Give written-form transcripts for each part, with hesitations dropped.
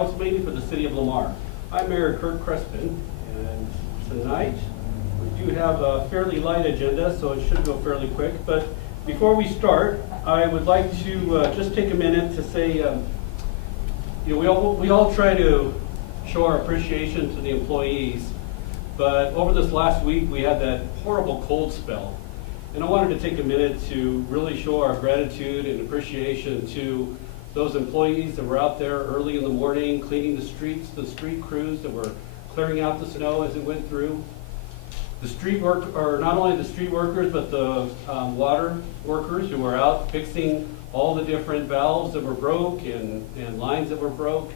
Council meeting for the City of Lamar. I'm Mayor Kurt Crespin, and tonight we do have a fairly light agenda, so it should go fairly quick. But before we start, I would like to just take a minute to say, we all try to show our appreciation to the employees, but over this last week we had that horrible cold spell, and I wanted to take a minute to really show our gratitude and appreciation to those employees that were out there early in the morning cleaning the streets, the street crews that were clearing out the snow as it went through. The street work, or not only the street workers, but the water workers who were out fixing all the different valves that were broke and lines that were broke.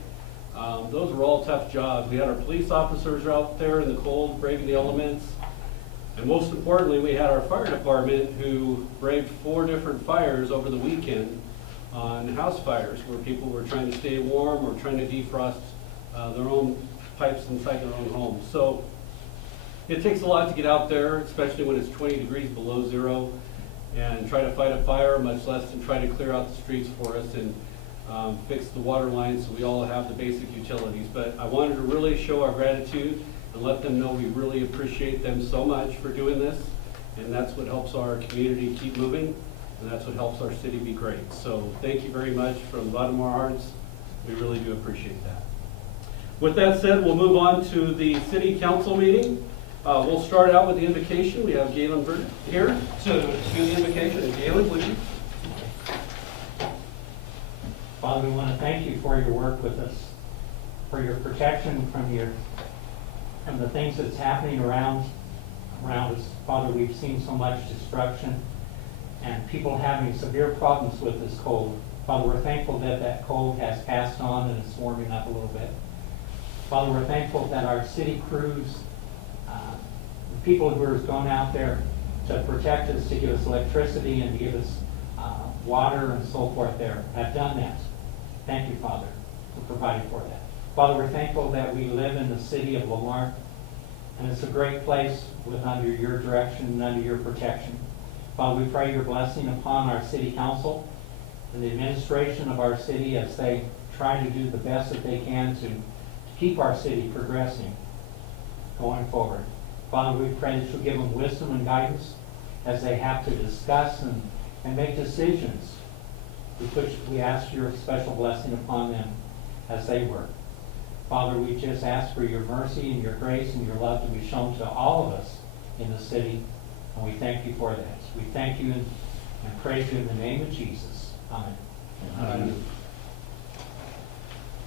Those were all tough jobs. We had our police officers out there in the cold, braving the elements. And most importantly, we had our fire department who braved 4 different fires over the weekend on house fires where people were trying to stay warm or trying to defrost their own pipes inside their own homes. So it takes a lot to get out there, especially when it's 20 degrees below zero, and try to fight a fire, much less to try to clear out the streets for us and fix the water lines so we all have the basic utilities. But I wanted to really show our gratitude and let them know we really appreciate them so much for doing this, and that's what helps our community keep moving. And that's what helps our city be great. So thank you very much from the bottom of our hearts. We really do appreciate that. With that said, we'll move on to the city council meeting. We'll start out with the invocation. We have Galen here to do the invocation. Galen, would you? Father, we want to thank you for your work with us, for your protection from the things that's happening around us. Father, we've seen so much destruction and people having severe problems with this cold. Father, we're thankful that that cold has passed on and it's warming up a little bit. Father, we're thankful that our city crews, the people who are going out there to protect us, to give us electricity and to give us water and so forth there, have done that. Thank you, Father, for providing for that. Father, we're thankful that we live in the city of Lamar, and it's a great place under your direction and under your protection. Father, we pray your blessing upon our city council and the administration of our city as they try to do the best that they can to keep our city progressing going forward. Father, we pray that you'll give them wisdom and guidance as they have to discuss and make decisions. We ask your special blessing upon them as they work. Father, we just ask for your mercy and your grace and your love to be shown to all of us in the city, and we thank you for that. We thank you and praise you in the name of Jesus. Amen. Amen.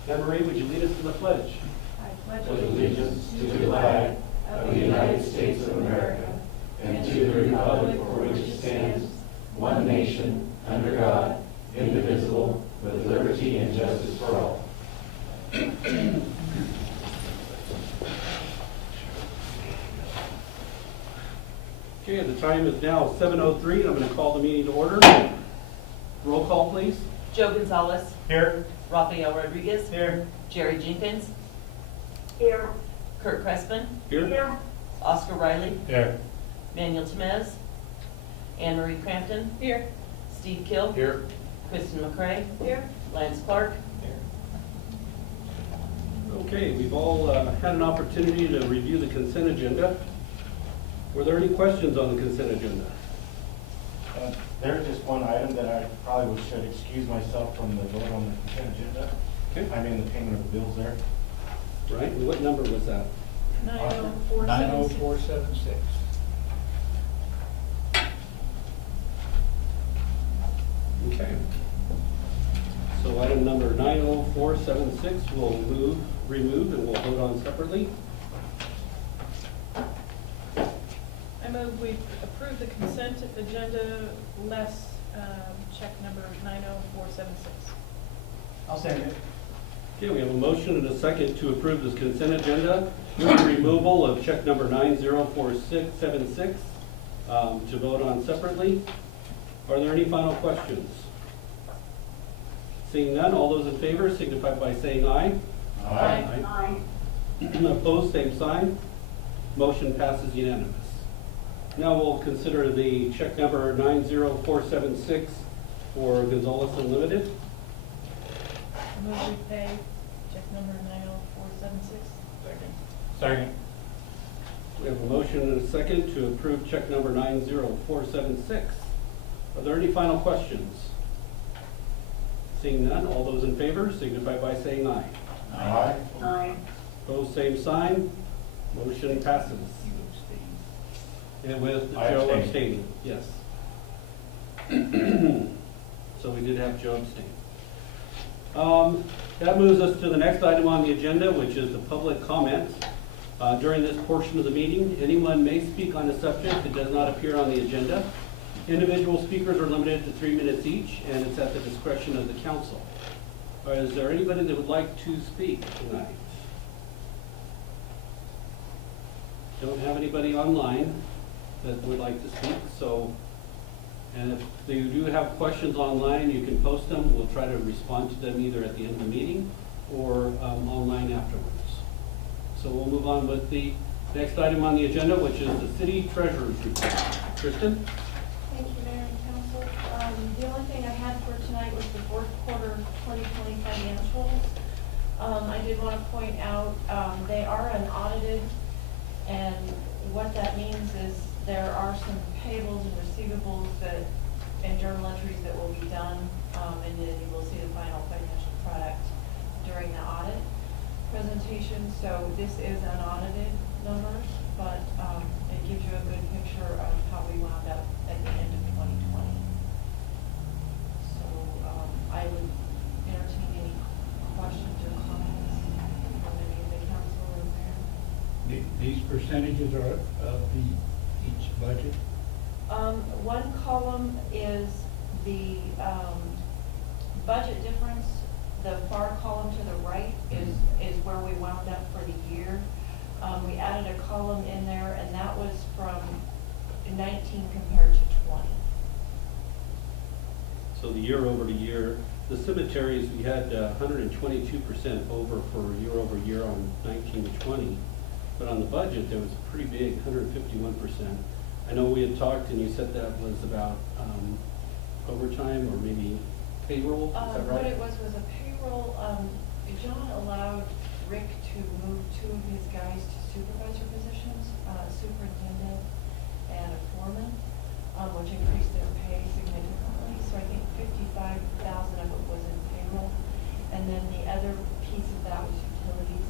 Anne Marie, would you lead us to the pledge? I pledge allegiance to the flag of the United States of America and to the republic for which it stands, one nation, under God, indivisible, with liberty and justice for all. Okay, the time is now 7:03. I'm going to call the meeting to order. Roll call, please. Joe Gonzalez. Here. Rafael Rodriguez. Here. Jerry Jenkins. Here. Kurt Crespin. Here. Oscar Riley. Here. Manuel Temez. Anne Marie Crampton. Here. Steve Kill. Here. Kristen McCray. Here. Lance Clark. Okay, we've all had an opportunity to review the consent agenda. Were there any questions on the consent agenda? There's just one item that I probably should excuse myself from the vote on the consent agenda. Okay. I mean the payment of the bills there. Right, and what number was that? 90476. Okay. So item number 90476 we'll remove, and we'll vote on separately. I move we approve the consent agenda less check number 90476. I'll second it. Okay, we have a motion and a second to approve this consent agenda with the removal of check number 90476 to vote on separately. Are there any final questions? Seeing none, all those in favor signify by saying aye. Aye. Opposed, same sign. Motion passes unanimous. Now we'll consider the check number 90476 for Gonzalez Unlimited. I move we pay check number Second. We have a motion and a second to approve check number 90476. Are there any final questions? Seeing none, all those in favor signify by saying aye. Aye. Aye. Opposed, same sign. Motion passes. And with I Joe abstain. abstaining, yes. So we did have Joe abstain. That moves us to the next item on the agenda, which is the public comment. During this portion of the meeting, anyone may speak on a subject that does not appear on the agenda. Individual speakers are limited to 3 minutes each, and it's at the discretion of the council. Is there anybody that would like to speak tonight? Don't have anybody online that would like to speak, so, and if you do have questions online, you can post them. We'll try to respond to them either at the end of the meeting or online afterwards. So we'll move on with the next item on the agenda, which is the city treasurer's report. Kristen? Thank you, Mayor and Council. The only thing I had for tonight was the fourth quarter 2020 financials. I did want to point out, they are unaudited, and what that means is there are some payables and receivables and journal entries that will be done, and then you will see the final financial product during the audit presentation. So this is unaudited numbers, but it gives you a good picture of how we wound up at the end of 2020. So I would entertain any questions or comments from any of the council or mayor. These percentages are of each budget? One column is the budget difference. The far column to the right is where we wound up for the year. We added a column in there, and that was from 19 compared to 20. So the year over to year, the cemeteries, we had 122% over for year over year on 19 to 20. But on the budget, there was a pretty big 151%. I know we had talked and you said that was about overtime or maybe payroll, is that right? What it was a payroll. John allowed Rick to move 2 of his guys to supervisor positions, superintendent and a foreman, which increased their pay significantly. So I think 55,000 of it was in payroll. And then the other piece of that was utilities.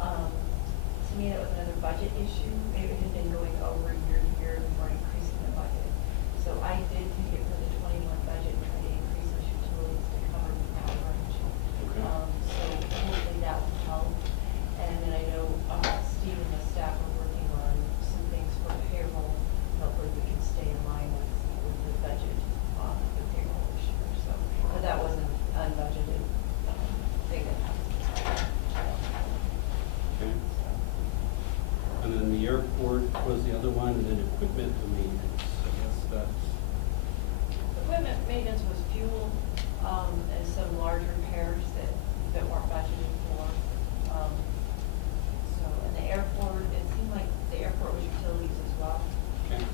To me, that was another budget issue. It had been going over year to year before increasing the budget. So I did take it for the 21 budget and try to increase those utilities to cover that range. Okay. So hopefully that will help. And then I know Steve and the staff are working on some things for payroll. Hopefully we can stay in line with the budget on the payroll this year. So, but that was an unbudgeted thing that happened. Okay. And then the airport was the other one, and then equipment and maintenance. I guess that's, Equipment maintenance was fuel, and some large repairs that weren't budgeted for. So, and the airport, it seemed like the airport was utilities as well. okay.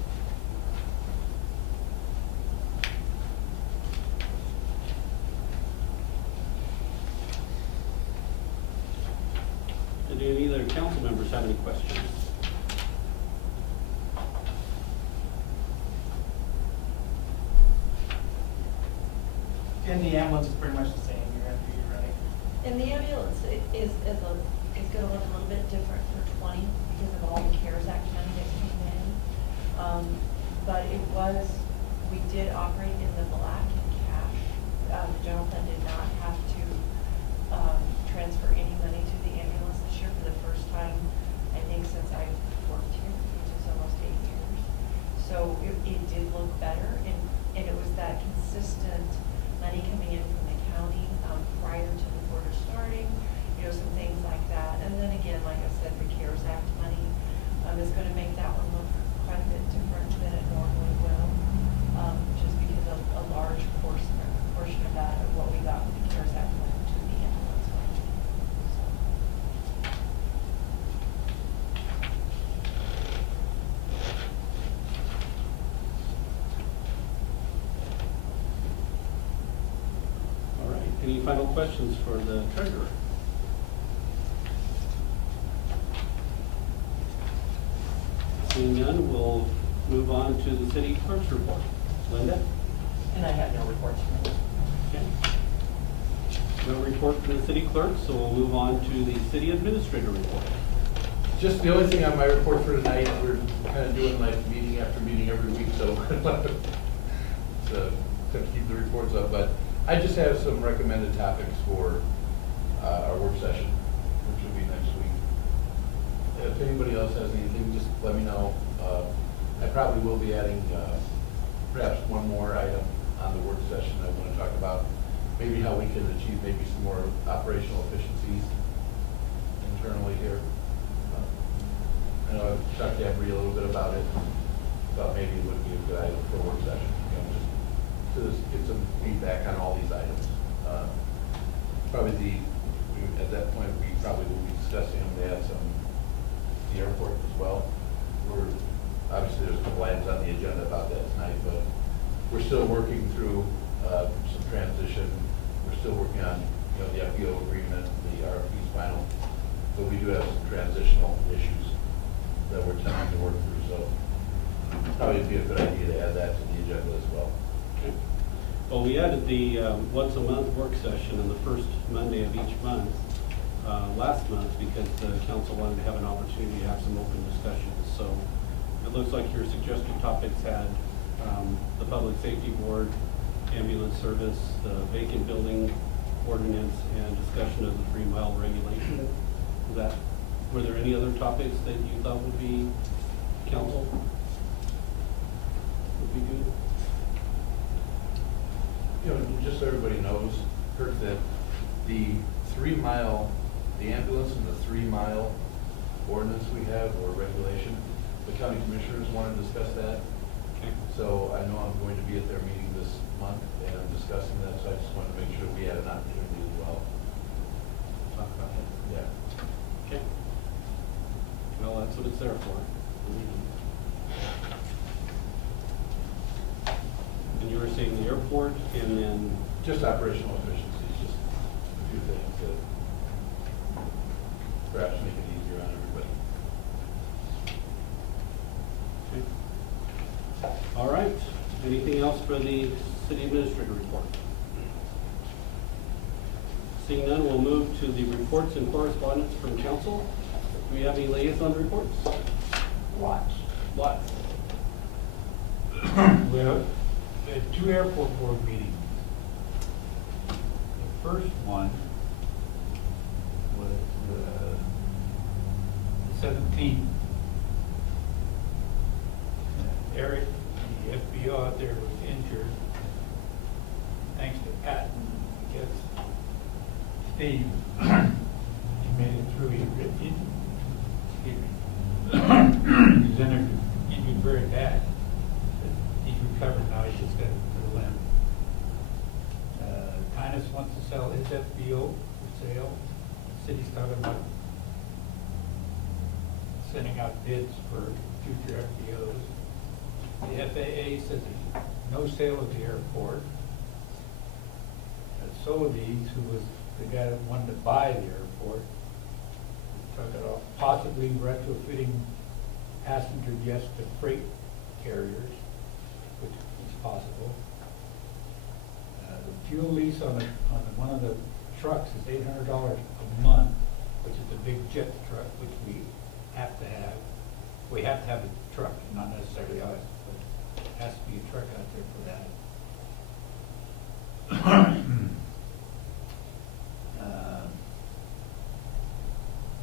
And do any other council members have any questions? And the ambulance is pretty much the same year after year, right? And the ambulance is gonna look a little bit different for 20 because of all the CARES Act money that came in. But it was, we did operate in the black in cash. The general fund did not have to transfer any money to the ambulance this year for the first time, I think, since I've worked here, which is almost 8 years. So it did look better, and it was that consistent money coming in from the county prior to the quarter starting, some things like that. And then again, like I said, the CARES Act money is going to make that one look quite a bit different than it normally will, just because of a large portion of that of what we got with the CARES Act money to the ambulance money. All right, any final questions for the treasurer? Seeing none, we'll move on to the city clerk's report. Linda? And I have no reports from you. Okay. No report from the city clerk, so we'll move on to the city administrator report. Just the only thing on my report for tonight, we're kind of doing like meeting after meeting every week, so it's to keep the reports up. But I just have some recommended topics for our work session, which will be next week. If anybody else has anything, just let me know. I probably will be adding perhaps one more item on the work session I want to talk about. Maybe how we can achieve maybe some more operational efficiencies internally here. I know I've talked to Emery a little bit about it. Thought maybe it would be a good item for a work session, just to get some feedback on all these items. Probably at that point, we probably will be discussing them to add the airport as well. Obviously there's a couple items on the agenda about that tonight, but we're still working through some transition. We're still working on, the FBO agreement, the RFP's final, but we do have some transitional issues that we're trying to work through, so probably it'd be a good idea to add that to the agenda as well. Okay. Well, we added the once a month work session on the first Monday of each month last month because the council wanted to have an opportunity to have some open discussions. So it looks like your suggested topics had the Public Safety Board, ambulance service, the vacant building ordinance, and discussion of the 3-mile regulation. Were there any other topics that you thought would be council? Would be good? Just so everybody knows, Kurt, that the 3-mile, the ambulance and the 3-mile ordinance we have, or regulation, the county commissioners want to discuss that. Okay. So I know I'm going to be at their meeting this month and discussing that, so I just wanted to make sure we had an opportunity as well. Talk about that. Yeah. Okay. Well, that's what it's there for. And you were saying the airport and then, Just operational efficiencies, just a few things that perhaps make it easier on everybody. okay. All right. Anything else for the city administrator report? Seeing none, we'll move to the reports and correspondence from council. Do we have any liaison reports? Lots. Lots. Well, we had 2 airport board meetings. The first one was the 17th. Eric, the FBO out there, was injured. Thanks to Pat and I guess Steve, he made it through. He was injured very bad. But he's recovered now. He's just got a limp. Tynes wants to sell his FBO for sale. The city's talking about sending out bids for future FBOs. The FAA says there's no sale at the airport. Sotheby's, who was the guy that wanted to buy the airport, talking about possibly retrofitting passenger jets to freight carriers, which is possible. The fuel lease on one of the trucks is $800 a month, which is a big jet truck, which we have to have. We have to have a truck, not necessarily us, but it has to be a truck out there for that.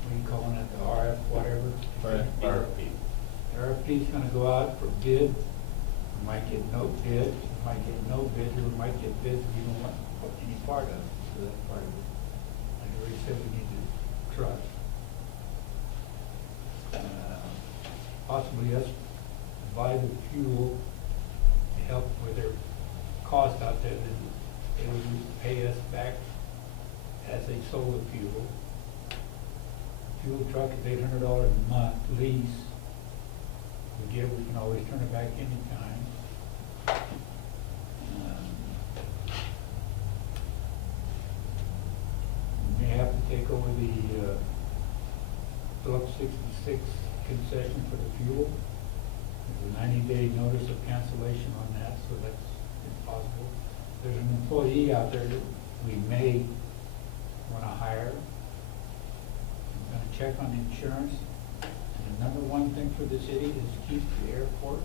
What are you calling it, the RF, whatever? RFP. RFP's gonna go out for bid. We might get no bids, we might get no bids, or we might get bids we don't want any part of. So that's part of it. Like I already said, we need to trust. Possibly us buy the fuel to help with their cost out there, then they would pay us back as they sold the fuel. Fuel truck is $800 a month lease. We can always turn it back anytime. We may have to take over the Phillips 66 concession for the fuel. There's a 90-day notice of cancellation on that, so that's impossible. There's an employee out there that we may want to hire. I'm going to check on insurance. And the number one thing for the city is keep the airport.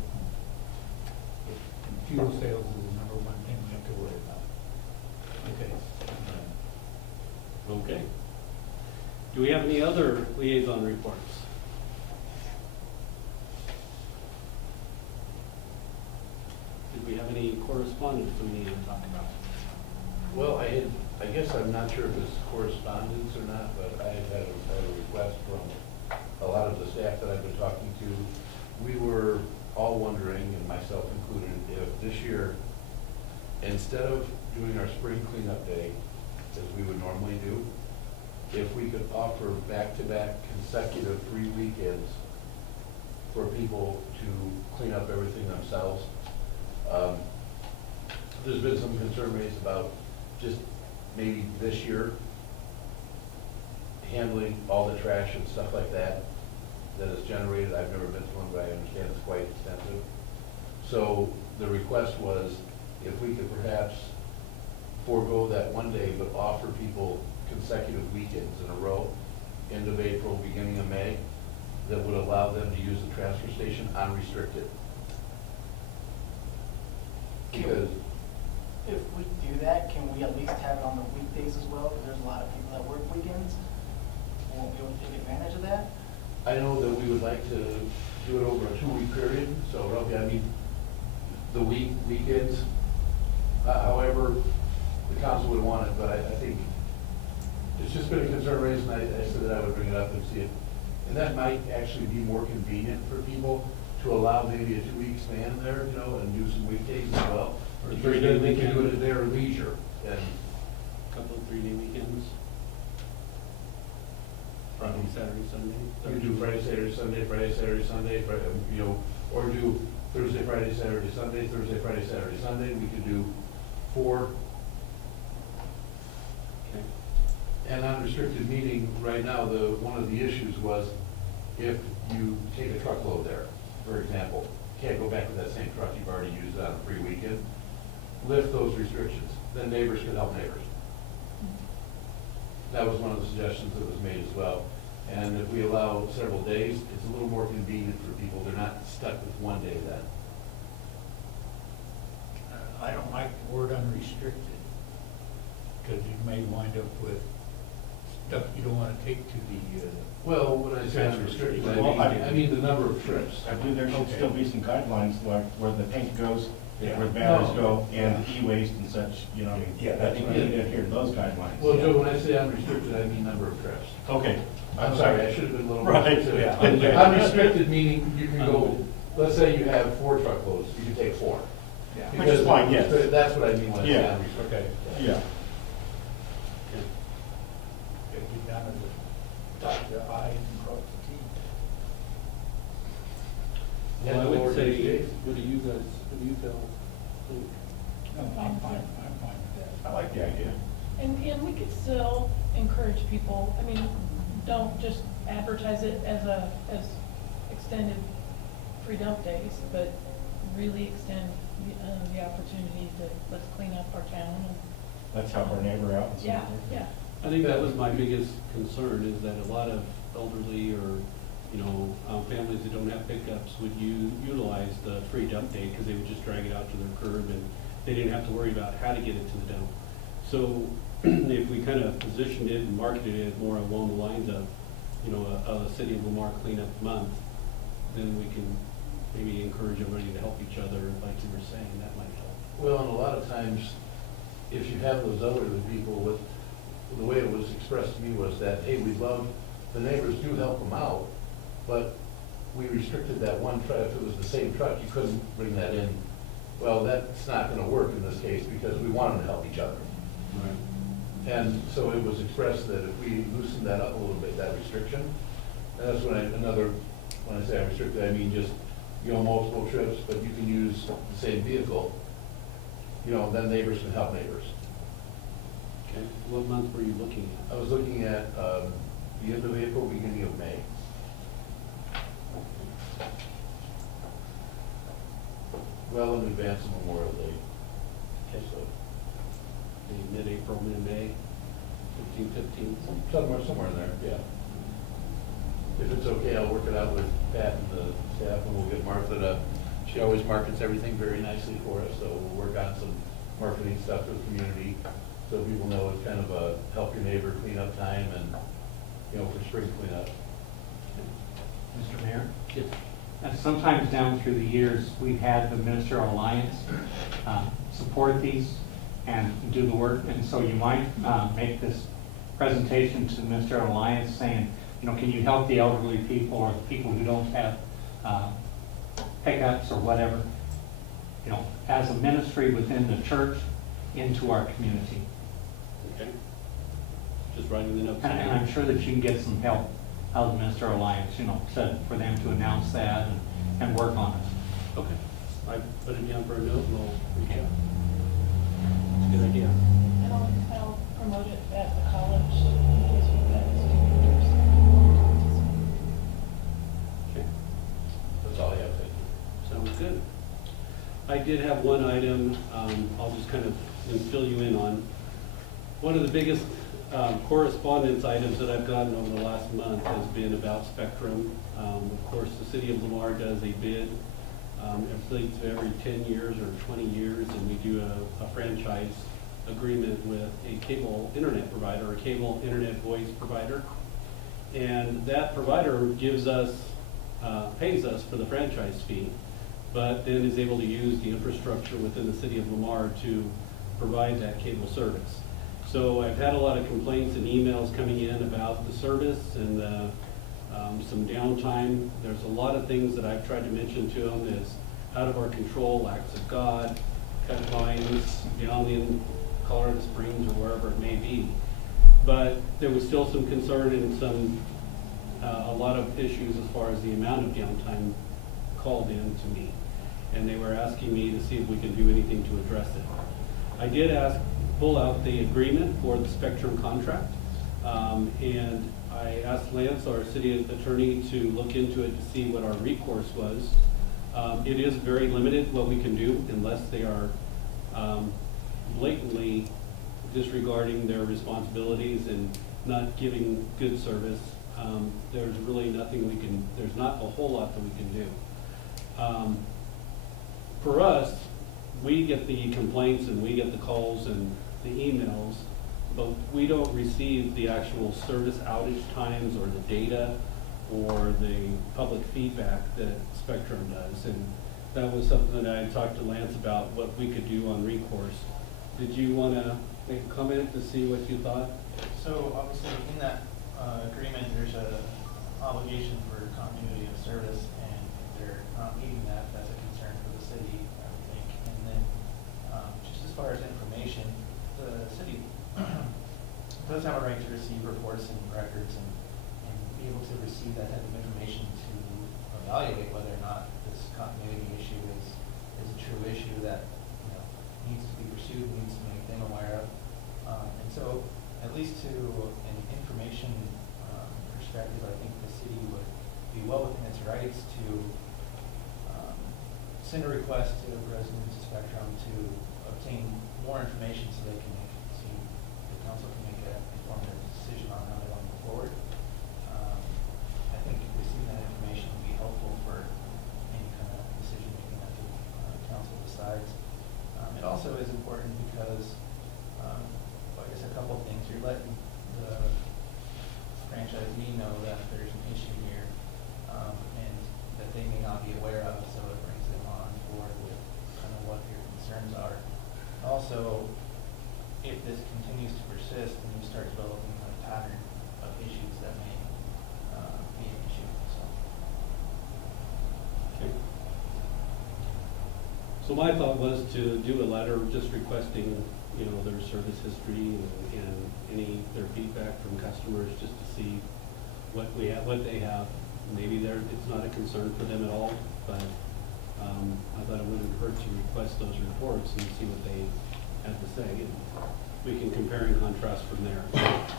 And fuel sales is the number one thing we have to worry about. Okay. Okay. Do we have any other liaison reports? Did we have any correspondence we need to talk about? Well, I guess I'm not sure if it's correspondence or not, but I had a request from a lot of the staff that I've been talking to. We were all wondering, and myself included, if this year, instead of doing our spring cleanup day, as we would normally do, if we could offer back-to-back consecutive 3 weekends for people to clean up everything themselves. There's been some concern raised about just maybe this year handling all the trash and stuff like that is generated. I've never been to one, but I understand it's quite extensive. So the request was if we could perhaps forego that one day, but offer people consecutive weekends in a row, end of April, beginning of May, that would allow them to use the transfer station unrestricted. Because If we do that, can we at least have it on the weekdays as well? Because there's a lot of people that work weekends. Won't be able to take advantage of that. I know that we would like to do it over a 2-week period, so roughly, I mean, the weekends, however the council would want it, but I think it's just been a concern raised, and I said that I would bring it up and see it. And that might actually be more convenient for people to allow maybe a 2-week span there, you know, and do some weekdays as well. Or Because 3-day then they can do weekend. it at their leisure, and Couple of 3-day weekends? Friday, Saturday, Sunday? you can do Friday, Saturday, Sunday, Friday, Saturday, Sunday, you know, or do Thursday, Friday, Saturday, Sunday, Thursday, Friday, Saturday, Sunday. We could do 4. Okay. And unrestricted meeting, right now, one of the issues was if you take a truckload there, for example, can't go back with that same truck you've already used on a free weekend, lift those restrictions, then neighbors could help neighbors. That was one of the suggestions that was made as well. And if we allow several days, it's a little more convenient for people. They're not stuck with one day then. I don't like the word unrestricted, because you may wind up with stuff you don't want to take to the, Well, when I say unrestricted, Well, I mean the number of trips. I believe there should Okay. still be some guidelines like where the paint goes, Yeah. where the batteries No. go, and the e-waste and such, you know. Yeah, I that's think right. we need to adhere to those guidelines. Well, Joe, when I say unrestricted, I mean number of trips. Okay. I'm sorry, I should have been a little more Right. specific. Yeah. Unrestricted meaning you can go, let's say you have 4 truckloads, you can take 4. yeah. Which is fine, yes. That's what I mean when I say Yeah. unrestricted. Yeah. Get down to the dot the I and cross the T. Well, I would say, what do you feel? No, I'm fine with that. I like the idea. And we could still encourage people, I mean, don't just advertise it as extended free dump days, but really extend the opportunity to, let's clean up our town. Let's help our neighbor out. and so Yeah, forth. yeah. I think that was my biggest concern, is that a lot of elderly or, you know, families that don't have pickups would utilize the free dump day because they would just drag it out to their curb and they didn't have to worry about how to get it to the dump. So if we kind of positioned it and marketed it more along the lines of, you know, a City of Lamar cleanup month, then we can maybe encourage everybody to help each other, like you were saying, that might help. Well, and a lot of times, if you have those elderly people with, the way it was expressed to me was that, hey, we love, the neighbors do help them out, but we restricted that one truck. If it was the same truck, you couldn't bring that in. Well, that's not gonna work in this case because we want them to help each other. And so it was expressed that if we loosen that up a little bit, that restriction, and that's when when I say unrestricted, I mean just, you know, multiple trips, but you can use the same vehicle, you know, then neighbors can help neighbors. Okay, what month were you looking at? I was looking at the end of April, beginning of May. well in advance of Memorial Day. Okay. So, The mid-April, mid-May, 15. somewhere in there, yeah. If it's okay, I'll work it out with Pat and the staff, and we'll get Martha to, she always markets everything very nicely for us, so we'll work on some marketing stuff for the community, so people know it's kind of a help your neighbor cleanup time and, you know, for spring cleanup. Mr. Mayor? Yes. And sometimes down through the years, we've had the Ministerial Alliance support these and do the work. And so you might make this presentation to the Ministerial Alliance saying, you know, can you help the elderly people or the people who don't have pickups or whatever, you know, as a ministry within the church into our community. Okay. Just writing the notes. And I'm sure that you can get some help out of the Ministerial Alliance, you know, for them to announce that and work on it. Okay. I put it down for a note and we'll reach out. It's a good idea. And I'll promote it at the college in case we've got student interest. Okay. That's all I have, thank you. Sounds good. I did have one item, I'll just kind of fill you in on. One of the biggest correspondence items that I've gotten over the last month has been about Spectrum. Of course, the city of Lamar does a bid every 10 years or 20 years, and we do a franchise agreement with a cable internet provider, a cable internet voice provider. And that provider gives us, pays us for the franchise fee, but then is able to use the infrastructure within the city of Lamar to provide that cable service. So I've had a lot of complaints and emails coming in about the service and some downtime. There's a lot of things that I've tried to mention to them as out of our control, acts of God, cut lines down in Colorado Springs or wherever it may be. But there was still some concern and a lot of issues as far as the amount of downtime called in to me. And they were asking me to see if we can do anything to address it. I did pull out the agreement for the Spectrum contract. And I asked Lance, our city attorney, to look into it to see what our recourse was. It is very limited what we can do unless they are blatantly disregarding their responsibilities and not giving good service. There's really nothing there's not a whole lot that we can do. For us, we get the complaints and we get the calls and the emails, but we don't receive the actual service outage times or the data or the public feedback that Spectrum does. And that was something that I talked to Lance about, what we could do on recourse. Did you want to make a comment to see what you thought? So obviously in that agreement, there's a obligation for continuity of service, and if they're not meeting that, that's a concern for the city, I would think. And then just as far as information, the city does have a right to receive reports and records and be able to receive that type of information to evaluate whether or not this continuity issue is a true issue that, you know, needs to be pursued, needs to make them aware of. And so, at least to an information perspective, I think the city would be well within its rights to send a request to residents of Spectrum to obtain more information so they can the council can make an informed decision on how they want to move forward. I think receiving that information would be helpful for any kind of decision making that the council decides. It also is important because, I guess a couple of things. You're letting the franchisee know that there's an issue here, and that they may not be aware of, so it brings them on board with kind of what your concerns are. Also, if this continues to persist, then you start developing a pattern of issues that may be an issue. Okay. So my thought was to do a letter just requesting, you know, their service history and their feedback from customers, just to see what they have. Maybe it's not a concern for them at all, but I thought it wouldn't hurt to request those reports and see what they had to say. And we can compare and contrast from there.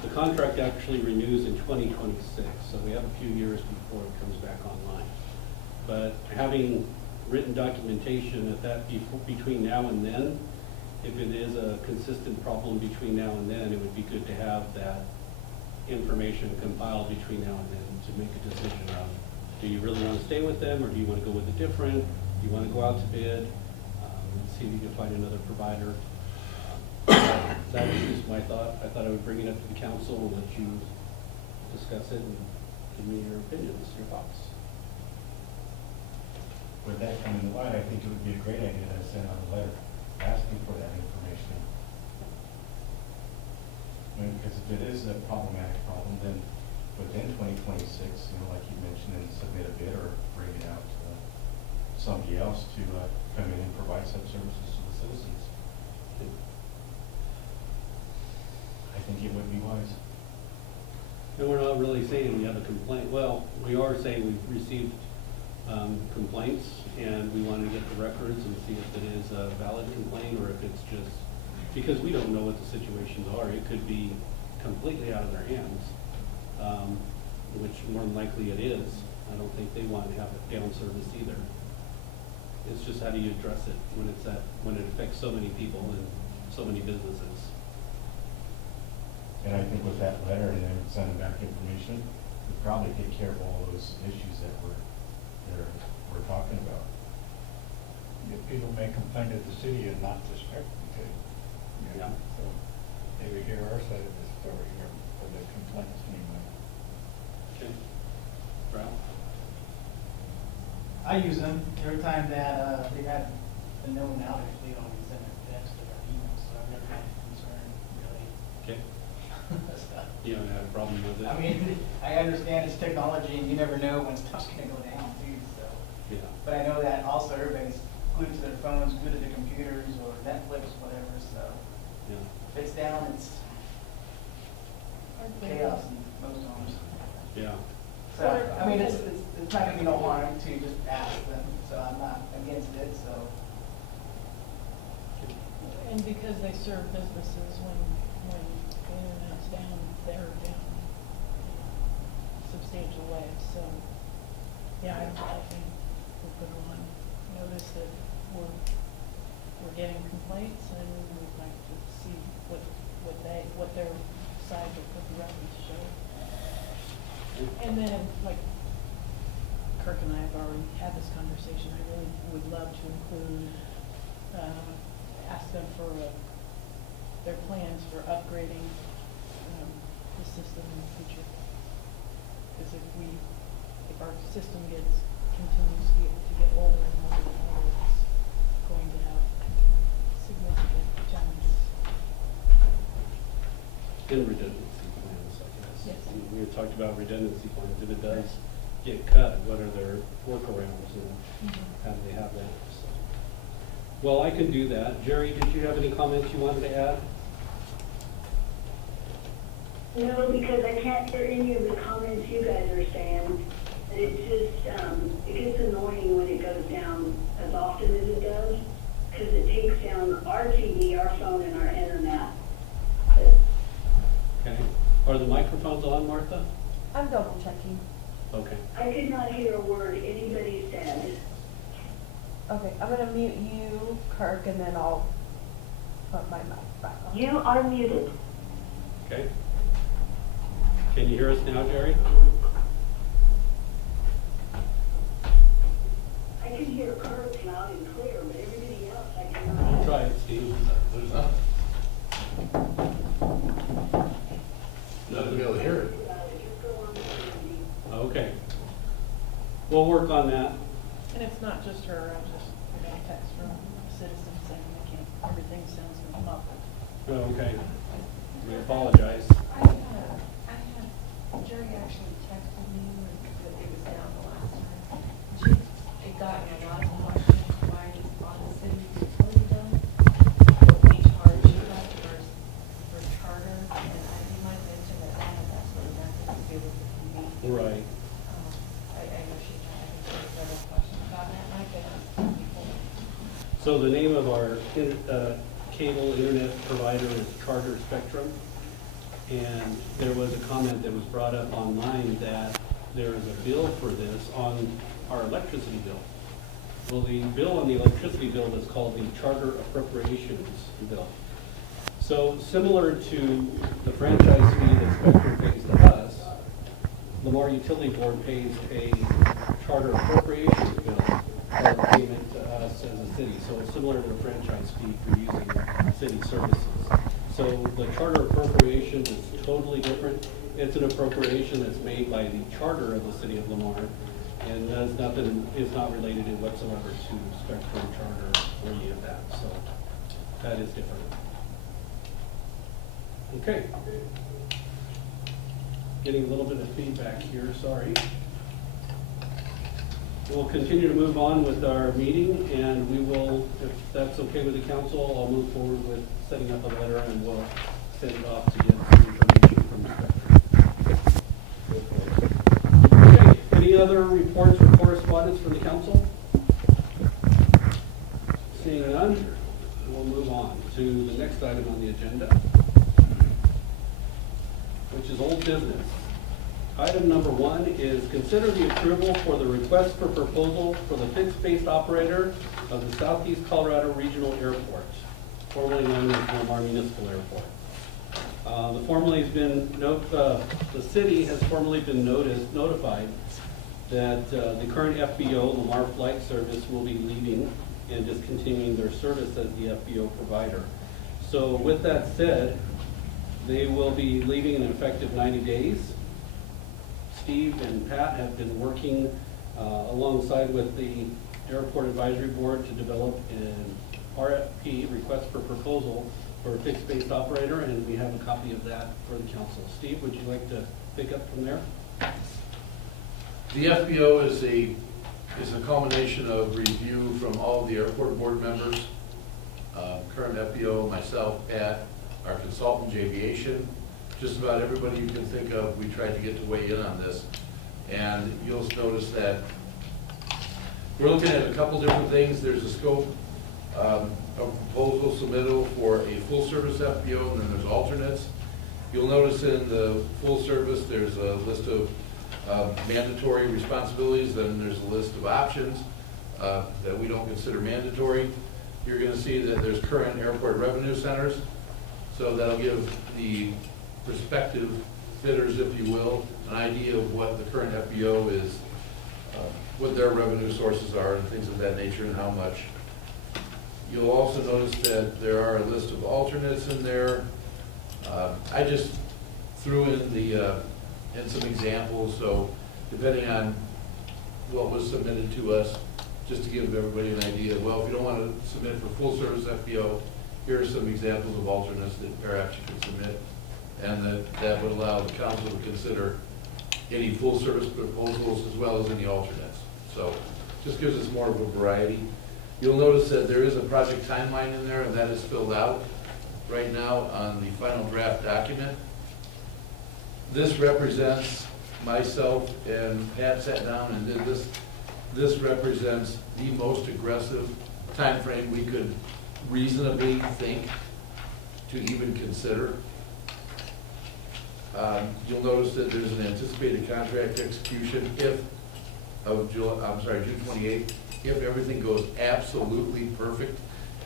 The contract actually renews in 2026, so we have a few years before it comes back online. But having written documentation at that between now and then. If it is a consistent problem between now and then, it would be good to have that information compiled between now and then to make a decision on, do you really want to stay with them, or do you want to go with a different? Do you want to go out to bid? See if you can find another provider. That was just my thought. I thought I would bring it up to the council and let you discuss it and give me your opinions, your thoughts. With that coming to light, I think it would be a great idea to send out a letter asking for that information. I mean, because if it is a problematic problem, then within 2026, like you mentioned, and submit a bid or bring it out to somebody else to come in and provide such services to the citizens. I think it would be wise. And we're not really saying we have a complaint. Well, we are saying we've received complaints, and we want to get the records and see if it is a valid complaint, or if it's just, because we don't know what the situations are. It could be completely out of their hands, which more than likely it is. I don't think they want to have it down service either. It's just, how do you address it when it affects so many people and so many businesses? And I think with that letter and then sending back information, we'd probably take care of all those issues that we're talking about. If people may complain to the city and not the spectator. Yeah. So they would hear our side of the story, or the complaints anyway. Okay. Ralph? I use them every time that they've had a known outage. They always send a text or an email, so I've never had a concern really. Okay. So, You haven't had a problem with it? I mean, I understand it's technology, and you never know when stuff's going to go down too. So, Yeah. but I know that also everybody's glued to their phones, glued to their computers, or Netflix, whatever. So Yeah. if it's down, it's chaos in most homes. Yeah. So, I mean, it's not going to be no harm to just ask them, so I'm not against it, so. And because they serve businesses, when the internet's down, they're down in a substantial way, so, yeah, I think we put on notice that we're getting complaints, and we'd like to see what their side of the records show. And then, like, Kirk and I have already had this conversation, I really would love to include, ask them for their plans for upgrading the system in the future. Because if our system continues to get older and older and older, it's going to have significant challenges. And redundancy plans, I guess. Yes. I mean, we had talked about redundancy plans. If it does get cut, what are their workarounds, and how do they have that? So. Well, I can do that. Jerry, did you have any comments you wanted to add? No, because I can't hear any of the comments you guys are saying. It's just, it gets annoying when it goes down as often as it does, because it takes down our TV, our phone, and our internet. Okay. Are the microphones on, Martha? I'm double checking. Okay. I could not hear a word anybody said. Okay, I'm gonna mute you, Kirk, and then I'll put my mic back on. You are muted. Okay. Can you hear us now, Jerry? I can hear Kurt loud and clear, but everybody else I cannot hear. Try it, Steve. Not to be able to hear it. Just go on, Andy. Okay. We'll work on that. And it's not just her, I got a text from a citizen saying everything sounds muffled. Oh, okay. We apologize. I had, Jerry actually texted me that it was down the last time. She had gotten a lot of questions why it's on the city utility bill. What we charge you guys for charter, and you might mention that that's what nothing to do with the TV. Right. I know she had several questions about that, and I could ask them before. So the name of our cable internet provider is Charter Spectrum. And there was a comment that was brought up online that there is a bill for this on our electricity bill. Well, the bill on the electricity bill is called the Charter Appropriations Bill. So similar to the franchise fee that Spectrum pays to us, Lamar Utility Board pays a charter appropriations bill for payment to us as a city. So it's similar to the franchise fee for using city services. So the charter appropriation is totally different. It's an appropriation that's made by the charter of the city of Lamar, and is not related in whatsoever to Spectrum Charter or any of that. So that is different. Okay. Getting a little bit of feedback here, sorry. We'll continue to move on with our meeting, and we will, if that's okay with the council, I'll move forward with setting up a letter, and we'll send it off to get some information from Spectrum. Okay, any other reports or correspondence from the council? Seeing none, we'll move on to the next item on the agenda, which is old business. Item number 1 is consider the approval for the request for proposal for the fixed-based operator of the Southeast Colorado Regional Airport, formerly known as Lamar Municipal Airport. The city has formally been notified that the current FBO, Lamar Flight Service, will be leaving and discontinuing their service as the FBO provider. So with that said, they will be leaving in effective 90 days. Steve and Pat have been working alongside with the Airport Advisory Board to develop an RFP, request for proposal, for a fixed-based operator, and we have a copy of that for the council. Steve, would you like to pick up from there? The FBO is a culmination of review from all of the airport board members, current FBO, myself, Pat, our consultant, Javiation, just about everybody you can think of. We tried to get to weigh in on this, and you'll notice that we're looking at a couple different things. There's a scope of proposal submittal for a full-service FBO, and then there's alternates. You'll notice in the full service, there's a list of mandatory responsibilities, then there's a list of options that we don't consider mandatory. You're going to see that there's current airport revenue centers, so that'll give the prospective bidders, if you will, an idea of what the current FBO is, what their revenue sources are and things of that nature and how much. You'll also notice that there are a list of alternates in there. I just threw in some examples, so depending on what was submitted to us, just to give everybody an idea, well, if you don't want to submit for full service FBO, here are some examples of alternates that perhaps you can submit, and that would allow the council to consider any full service proposals as well as any alternates. So just gives us more of a variety. You'll notice that there is a project timeline in there, and that is filled out right now on the final draft document. This represents myself, and Pat sat down and did this. This represents the most aggressive time frame we could reasonably think to even consider. You'll notice that there's an anticipated contract execution June 28th, if everything goes absolutely perfect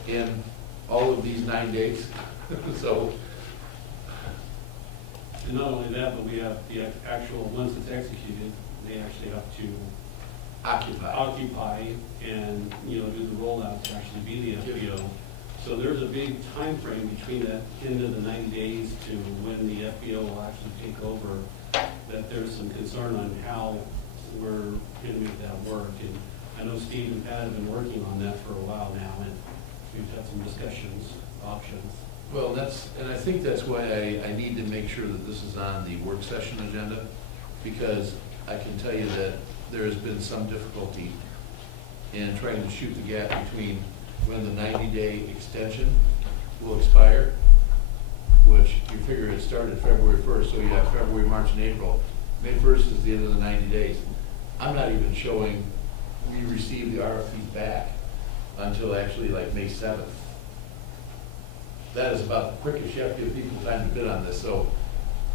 in all of these 9 days. So, And not only that, but we have the actual, once it's executed, they actually have to occupy and, do the rollout to actually be the FBO. So there's a big time frame between that end of the 90 days to when the FBO will actually take over, that there's some concern on how we're going to make that work. And I know Steve and Pat have been working on that for a while now, and we've had some discussions, options. well, and I think that's why I need to make sure that this is on the work session agenda, because I can tell you that there has been some difficulty in trying to shoot the gap between when the 90-day extension will expire, which you figure it started February 1st, so you have February, March, and April. May 1st is the end of the 90 days. I'm not even showing we receive the RFPs back until actually like May 7th. That is about the quickest you have to give people time to bid on this. So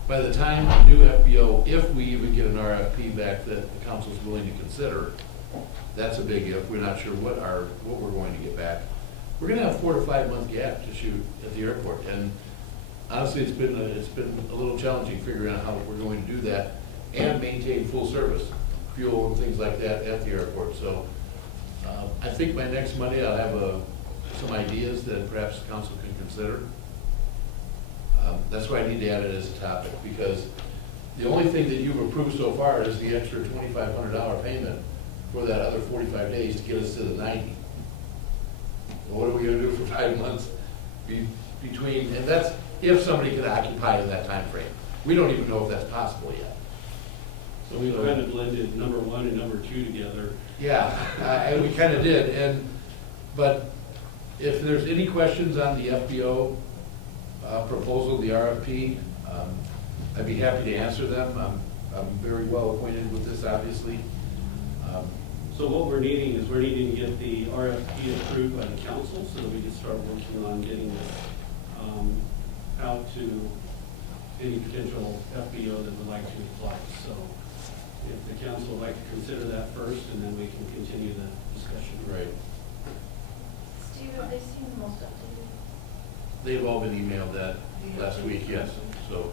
by the time a new FBO, if we even get an RFP back that the council is willing to consider, That's a big if. We're not sure what we're going to get back. We're gonna have 4 to 5 month gap to shoot at the airport, and honestly, it's been a little challenging figuring out how we're going to do that and maintain full service, fuel and things like that at the airport. So I think by next Monday, I'll have some ideas that perhaps the council can consider. That's why I need to add it as a topic, because the only thing that you've approved so far is the extra $2,500 payment for that other 45 days to get us to the 90. What are we gonna do for 5 months between, and that's if somebody could occupy in that time frame. We don't even know if that's possible yet. So we kind of blended number 1 and number 2 together. Yeah, and we kind of did, but if there's any questions on the FBO proposal, the RFP, I'd be happy to answer them. I'm very well acquainted with this, obviously. So what we're needing is we're needing to get the RFP approved by the council so that we can start working on getting this out to any potential FBO that would like to apply. So if the council would like to consider that first, and then we can continue the discussion. Right. Steve, have they seen the most updated? They've all been emailed that last week, yes. So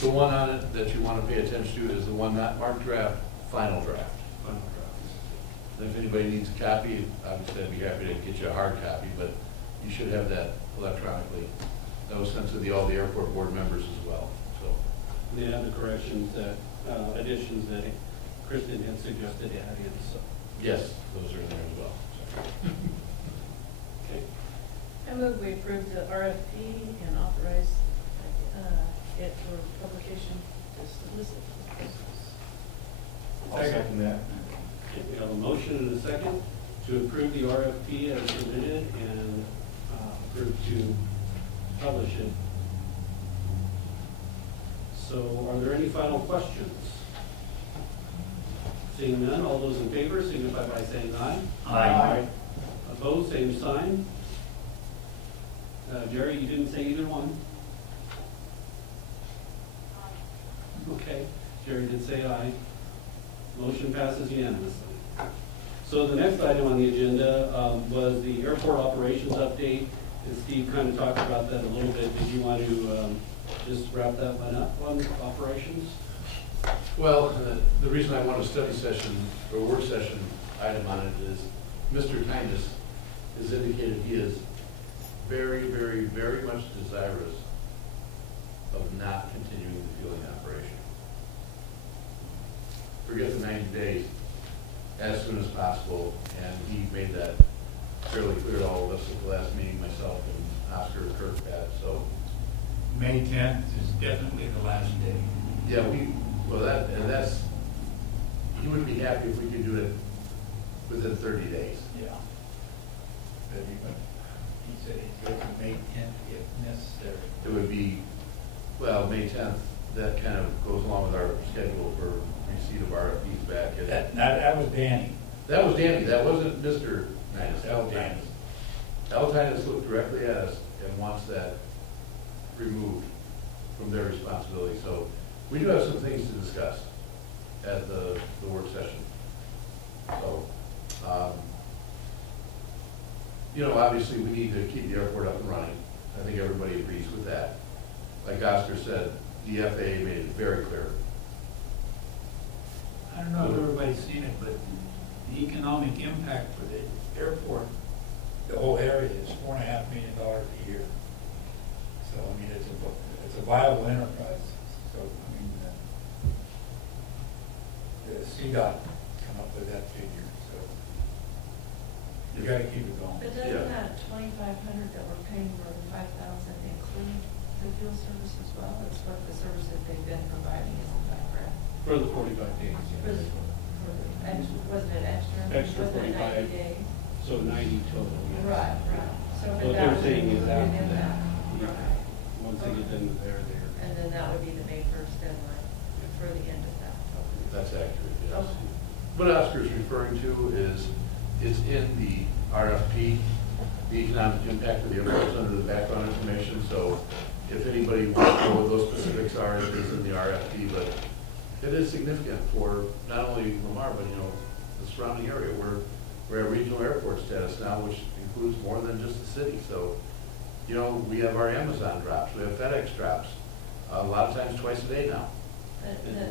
the one on it that you want to pay attention to is the one not marked draft, final draft. Final drafts. And if anybody needs a copy, obviously I'd be happy to get you a hard copy, but you should have that electronically. That was sent to all the airport board members as well, so. They have the corrections that, additions that Kristen had suggested adding, so. Yes, those are in there as well. So. Okay. I move we approve the RFP and authorize it for publication to solicit proposals. I'll second that. Okay, we have a motion and a second to approve the RFP as submitted and approve to publish it. So are there any final questions? Seeing none, all those in favor signify by saying aye. Aye. Opposed, same sign. Jerry, you didn't say either one? Okay, Jerry did say aye. Motion passes unanimously. So the next item on the agenda was the airport operations update. And Steve kind of talked about that a little bit. Did you want to just wrap that one up on operations? Well, the reason I want a study session or work session item on it is Mr. Kindness has indicated he is very, very, very much desirous of not continuing the fueling operation. Forget the 90 days, as soon as possible, and he made that fairly clear to all of us at the last meeting, myself and Oscar and Kirk had, so. May 10th is definitely the last day. Yeah, that's, he would be happy if we could do it within 30 days. Yeah. But he said he'd go to May 10th if necessary. It would be, well, May 10th, that kind of goes along with our schedule for receipt of RFPs back. That was Danny. That was Danny, that wasn't Mr. Ninus. That was Danny. Al Tinus looked directly at us and wants that removed from their responsibility. So we do have some things to discuss at the work session. So, obviously we need to keep the airport up and running. I think everybody agrees with that. Like Oscar said, the FAA made it very clear. I don't know if everybody's seen it, but the economic impact for the airport, the whole area is $4.5 million a year. So, I mean, it's a viable enterprise. So, I mean, the CDOT come up with that figure, so you gotta keep it going. But Yeah. doesn't that 2,500 that we're paying for the 5,000 include the fuel service as well? It's what the service that they've been providing, isn't that correct? For the 45 days, For yes. wasn't it extra? Extra Wasn't it 90 45. days? So 90 total, yes. Right. So What if they're that was saying is included after in that. Right. Once they get in there. And then that would be the May 1st deadline for the end of that. That's accurate, yes. Okay. What Oscar's referring to is, it's in the RFP, the economic impact of the airport's under the background information, so if anybody wants to know what those specifics are, it is in the RFP, but it is significant for not only Lamar, but, the surrounding area. We're at regional airport status now, which includes more than just the city. So, you know, we have our Amazon drops, we have FedEx drops, a lot of times twice a day now.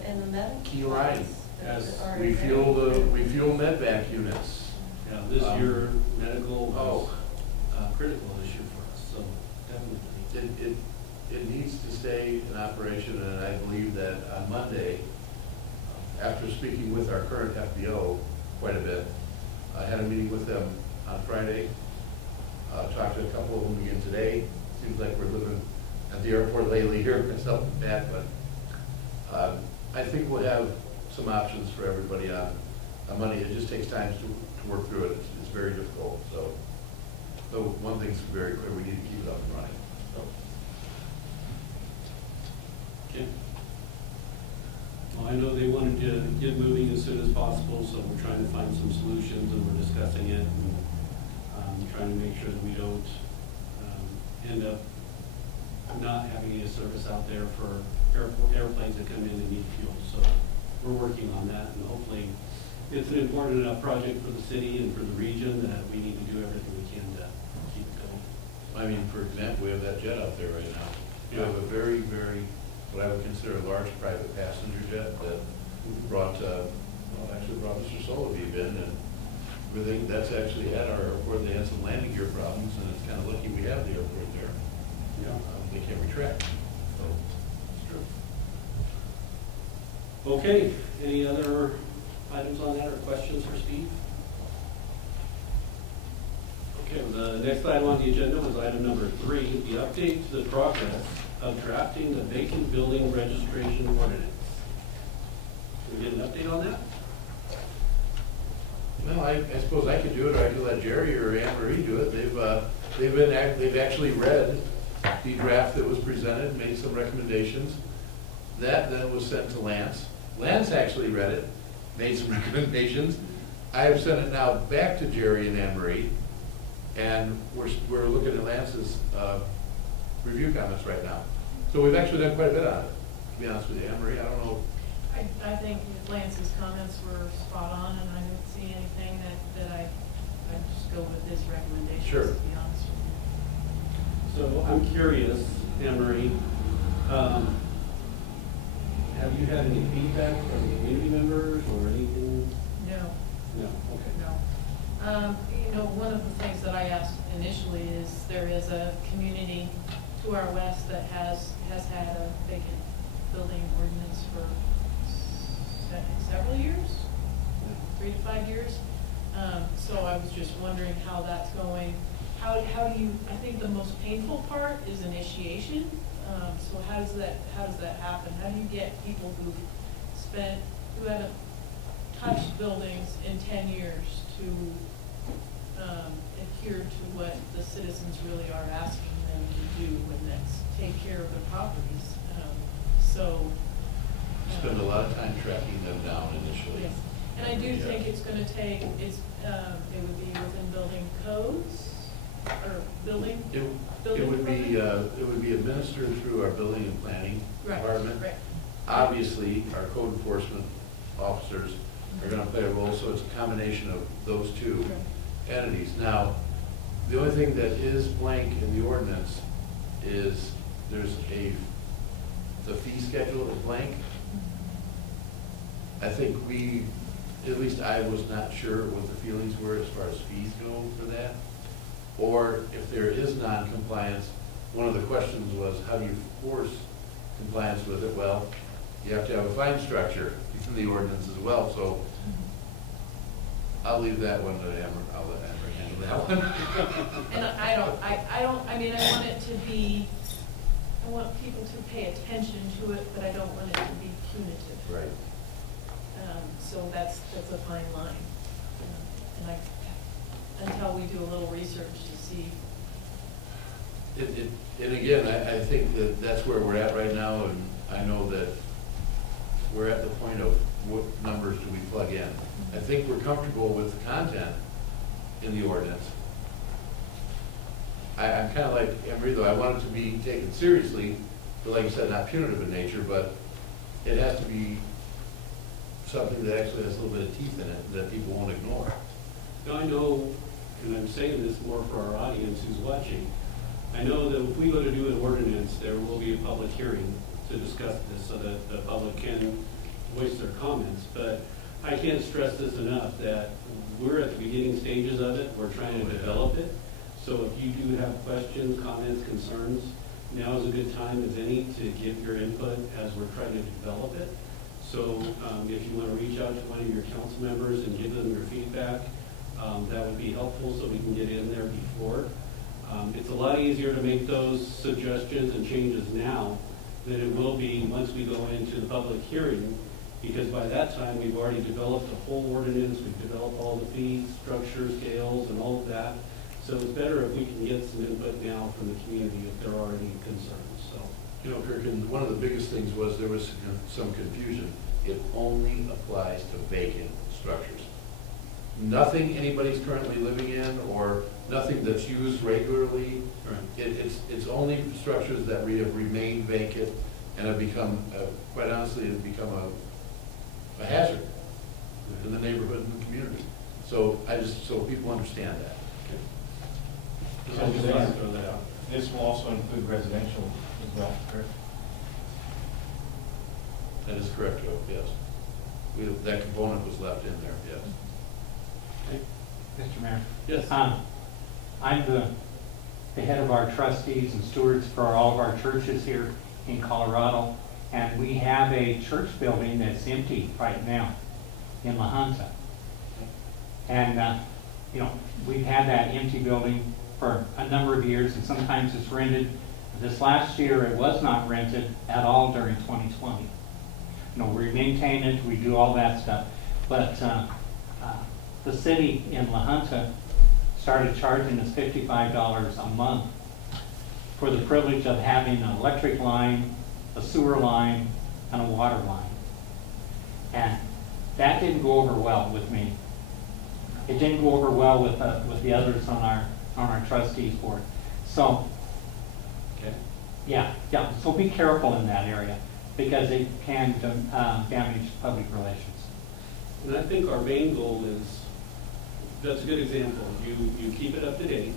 And the medical. Key line, Yes, are we fuel very- we fuel med vac units. Yeah, this year, medical was Oh. a critical issue for us, so definitely. It needs to stay in operation, and I believe that on Monday, after speaking with our current FBO quite a bit, I had a meeting with them on Friday, talked to a couple of them again today. Seems like we're living at the airport lately here, myself and Pat, but I think we'll have some options for everybody on Monday. It just takes time to work through it. It's very difficult, so. So one thing's very clear, we need to keep it up and running. So, Okay. Well, I know they wanted to get moving as soon as possible, so we're trying to find some solutions, and we're discussing it, and trying to make sure that we don't end up not having any service out there for airplanes that come in and need fuel. So we're working on that, and hopefully it's an important enough project for the city and for the region that we need to do everything we can to keep it going. I mean, for example, we have that jet out there right now. We have a very, very, what I would consider a large private passenger jet that brought, actually brought Mr. Soloviev in, and everything, that's actually at our airport. They had some landing gear problems, and it's kind of lucky we have the airport there. Yeah. They can't retract, so. It's true. Okay, any other items on that or questions for Steve? Okay, well, the next item on the agenda was item number 3, the update to the progress of drafting the vacant building registration ordinance. Can we get an update on that? Well, I suppose I could do it, or I could let Jerry or Anne Marie do it. They've actually read the draft that was presented, made some recommendations. That then was sent to Lance. Lance actually read it, made some recommendations. I have sent it now back to Jerry and Anne Marie, and we're looking at Lance's review comments right now. So we've actually done quite a bit on it, to be honest with you. Anne Marie, I don't know. I think Lance's comments were spot on, and I didn't see anything that I'd just go with his recommendations, Sure. to be honest with you. So I'm curious, Anne Marie, have you had any feedback from community members or anything? No. No, okay. No. You know, one of the things that I asked initially is there is a community to our west that has had a vacant building ordinance for several years, 3 to 5 years. So I was just wondering how that's going. How do you, I think the most painful part is initiation. So how does that happen? How do you get people who haven't touched buildings in 10 years to adhere to what the citizens really are asking them to do, and that's take care of their properties? Spend a lot of time tracking them down initially. Yes, and I do think it's gonna take, it would be within building codes, or building. It Building would be, permit? it would be administered through our building and planning Right, department. right. Obviously, our code enforcement officers are gonna play a role, so it's a combination of those two entities. Now, the only thing that is blank in the ordinance is the fee schedule is blank. I think at least I was not sure what the feelings were as far as fees go for that. Or if there is non-compliance, one of the questions was, how do you force compliance with it? Well, you have to have a fine structure in the ordinance as well, so I'll leave that one to Amber, I'll let Amber handle that one. And I want it to be, I want people to pay attention to it, but I don't want it to be punitive. Right. So that's a fine line. And until we do a little research to see. And again, I think that that's where we're at right now, and I know that we're at the point of what numbers do we plug in. I think we're comfortable with the content in the ordinance. I'm kind of like Emery, though. I want it to be taken seriously, but like you said, not punitive in nature, but it has to be something that actually has a little bit of teeth in it that people won't ignore. Now, I know, and I'm saying this more for our audience who's watching, I know that if we go to do an ordinance, there will be a public hearing to discuss this so that the public can voice their comments. But I can't stress this enough, that we're at the beginning stages of it. We're trying to develop it. So if you do have questions, comments, concerns, now is a good time as any to give your input as we're trying to develop it. So if you want to reach out to one of your council members and give them your feedback, that would be helpful so we can get in there before. It's a lot easier to make those suggestions and changes now than it will be once we go into the public hearing, because by that time, we've already developed a whole ordinance, we've developed all the fees, structure, scales, and all of that. So it's better if we can get some input now from the community if there are any concerns, so. You know, Kirk, and one of the biggest things was there was some confusion. It only applies to vacant structures. Nothing anybody's currently living in or nothing that's used regularly. Right. It's only structures that have remained vacant and have become, quite honestly, have become a hazard in the neighborhood and the community. So so people understand that. Just wanted to throw that out. This will also include residential as well, correct? That is correct, Joe, yes. That component was left in there, yes. Okay. Mr. Mayor? Yes. I'm the head of our trustees and stewards for all of our churches here in Colorado, and we have a church building that's empty right now in La Junta. And, we've had that empty building for a number of years, and sometimes it's rented. This last year, it was not rented at all during 2020. We maintain it, we do all that stuff, but the city in La Junta started charging us $55 a month for the privilege of having an electric line, a sewer line, and a water line. And that didn't go over well with me. It didn't go over well with the others on our trustees board. So, Okay. yeah, so be careful in that area, because it can damage public relations. And I think our main goal is, that's a good example. You keep it up to date.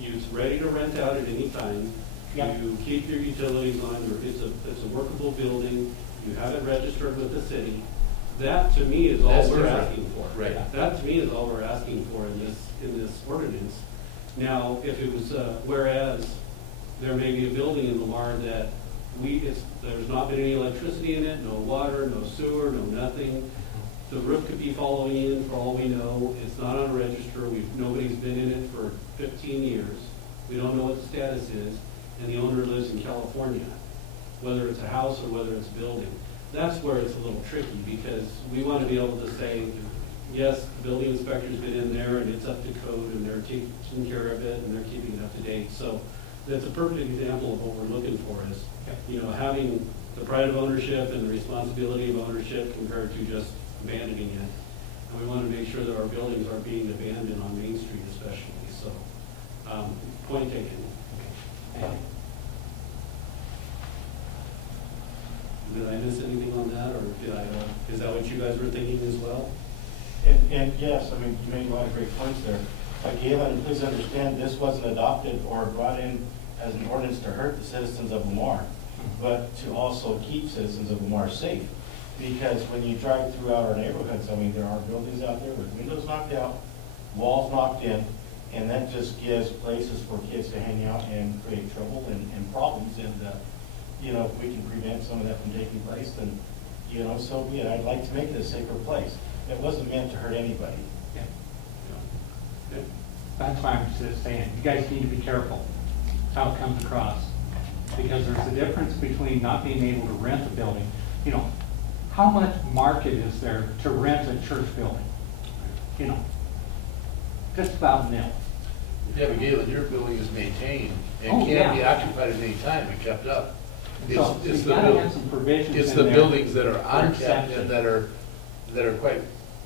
It's ready to rent out at any time. Yep. You keep your utilities on, or it's a workable building. You have it registered with the city. That, to me, is all That's we're different. asking for. Right. That, to me, is all we're asking for in this ordinance. Now, if it was, whereas there may be a building in Lamar that there's not been any electricity in it, no water, no sewer, no nothing. The roof could be following in for all we know. It's not on a register. Nobody's been in it for 15 years. We don't know what the status is, and the owner lives in California, whether it's a house or whether it's a building. That's where it's a little tricky, because we want to be able to say, yes, the building inspector's been in there and it's up to code and they're taking care of it and they're keeping it up to date. So that's a perfect example of what we're looking for is, having the pride of ownership and the responsibility of ownership compared to just abandoning it. And we want to make sure that our buildings aren't being abandoned on Main Street especially. So, point taken. Did I miss anything on that, or is that what you guys were thinking as well? And yes, I mean, you made a lot of great points there. Galen, please understand, this wasn't adopted or brought in as an ordinance to hurt the citizens of Lamar, but to also keep citizens of Lamar safe. Because when you drive throughout our neighborhoods, I mean, there are buildings out there with windows knocked out, walls knocked in, and that just gives places for kids to hang out and create trouble and problems. And, if we can prevent some of that from taking place, then, so be it. I'd like to make it a safer place. It wasn't meant to hurt anybody. Yeah. That's why I'm just saying, you guys need to be careful how it comes across. Because there's a difference between not being able to rent a building. How much market is there to rent a church building? Just about nil. Yeah, but Galen, your building is maintained and Oh, can be yeah. occupied at any time and kept up. So It's you the gotta buil- have some provisions It's in the there buildings that are for unkept exception. and that are quite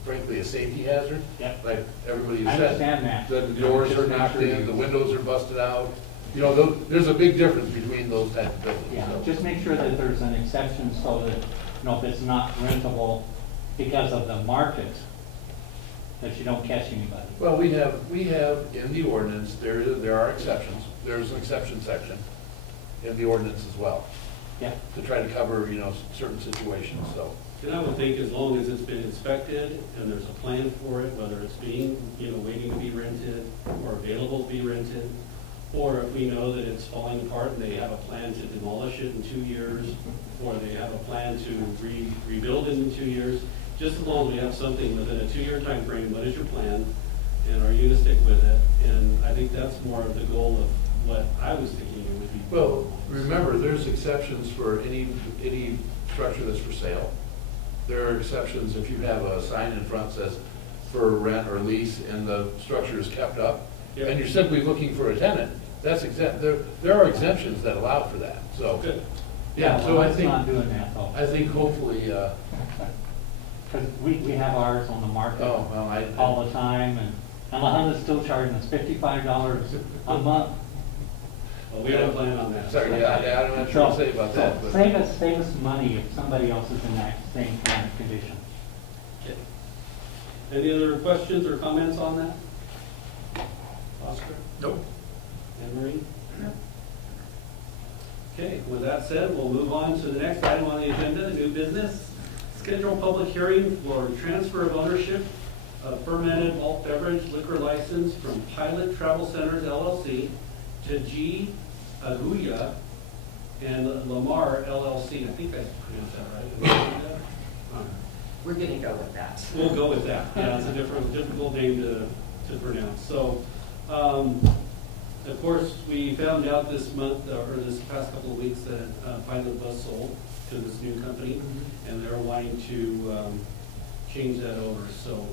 frankly a safety hazard. Yep. Like everybody I said. understand that. The doors Just are make knocked sure in, you- the windows are busted out. There's a big difference between those types of buildings. Yeah, so. just make sure that there's an exception so that, if it's not rentable, because of the market, that you don't catch anybody. Well, we have in the ordinance, there are exceptions. There's an exception section in the ordinance as well, Yeah. to try to cover, certain situations, so. And I would think as long as it's been inspected and there's a plan for it, whether it's being, waiting to be rented or available to be rented, or if we know that it's falling apart and they have a plan to demolish it in 2 years, or they have a plan to rebuild it in 2 years, just as long as we have something within a 2-year time frame, what is your plan? And are you gonna stick with it? And I think that's more of the goal of what I was thinking it would be. Well, remember, there's exceptions for any structure that's for sale. There are exceptions if you have a sign in front that says for rent or lease and the structure is kept up, Yeah. and you're simply looking for a tenant, that's exempt. There are exemptions that allow for that, so. Good. Yeah, so well, I it's think, not doing that though. I think hopefully, Because we have ours on the market oh, well, all the time, and La Junta's still charging us $55 a month. Well, we don't plan on that. sorry, yeah, I don't have to say about that, So but. save us money if somebody else is in that same kind of condition. Okay. Any other questions or comments on that? Oscar? Nope. Anne Marie? Okay, with that said, we'll move on to the next item on the agenda, new business. Schedule public hearing for transfer of ownership of fermented malt beverage liquor license from Pilot Travel Centers LLC to G. Aguya and Lamar LLC. I think I pronounced that right. All right. We're gonna go with that. We'll go with that. Yeah, it's a difficult name to pronounce. So, of course, we found out this month, or this past couple of weeks, that Pilot was sold to this new company, and they're wanting to change that over. So,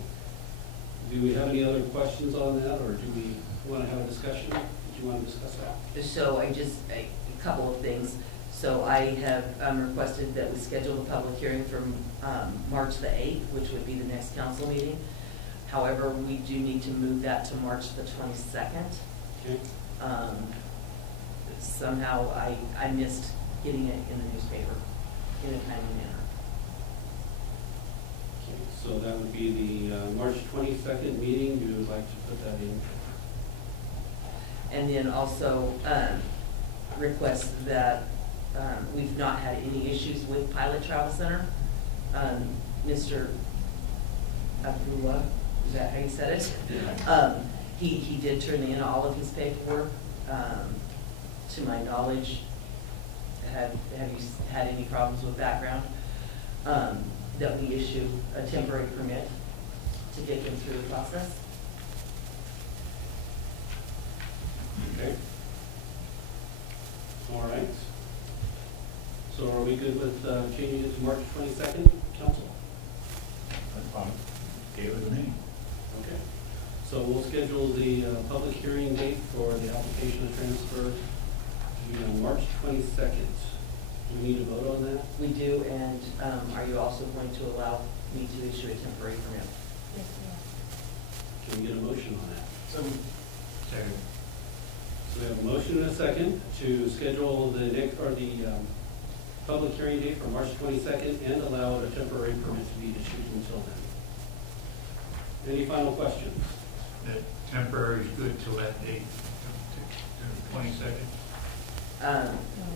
do we have any other questions on that, or do we want to have a discussion? Do you want to discuss that? So a couple of things. So I have requested that we schedule the public hearing from March the 8th, which would be the next council meeting. However, we do need to move that to March the 22nd. Okay. Somehow I missed getting it in the newspaper in a timely manner. Okay. So that would be the March 22nd meeting. You would like to put that in? And then also request that we've not had any issues with Pilot Travel Center. Mr. Abdullah, is that how you said it? He did turn in all of his paperwork. To my knowledge, have you had any problems with background? That we issue a temporary permit to get them through the process. Okay. All right. So are we good with changing it to March 22nd, council? That's fine. Okay with me. Okay. So we'll schedule the public hearing date for the application of transfer to be on March 22nd. Do we need to vote on that? We do, and are you also going to allow me to issue a temporary permit? Yes, we Can we get a motion on that? Second. So we have a motion and a second to schedule the public hearing date for March 22nd and allow a temporary permit to be issued until then. Any final questions? That temporary is good till that date, to the 22nd?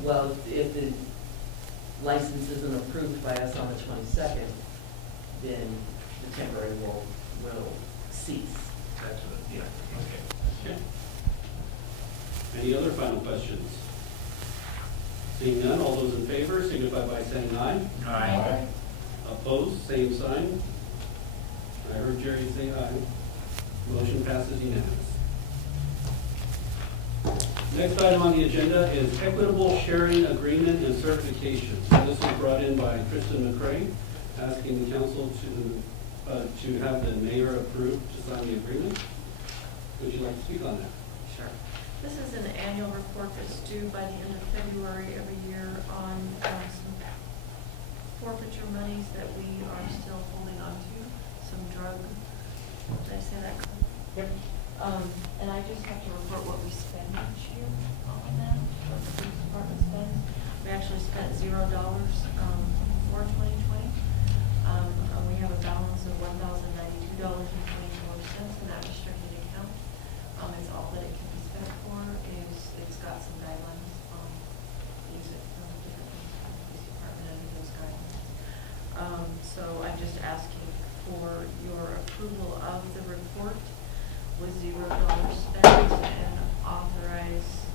Well, if the license isn't approved by us on the 22nd, then the temporary will cease. That's what, yeah, okay. Okay. Any other final questions? Seeing none, all those in favor signify by saying aye. Aye. Opposed, same sign. I heard Jerry say aye. Motion passes unanimous. Next item on the agenda is equitable sharing agreement and certification. So this is brought in by Kristen McCray, asking the council to have the mayor approve to sign the agreement. Would you like to speak on that? Sure. This is an annual report that's due by the end of February every year on some forfeiture monies that we are still holding on to, some drug, did I say that correctly? Yep. And I just have to report what we spend each year on that, what the police department spends. We actually spent $0 for 2020. We have a balance of $1,092.24 in that restricted account. It's all that it can be spent for. It's got some guidelines on use it from different things from the police department under those guidelines. So I'm just asking for your approval of the report with $0 spent and authorize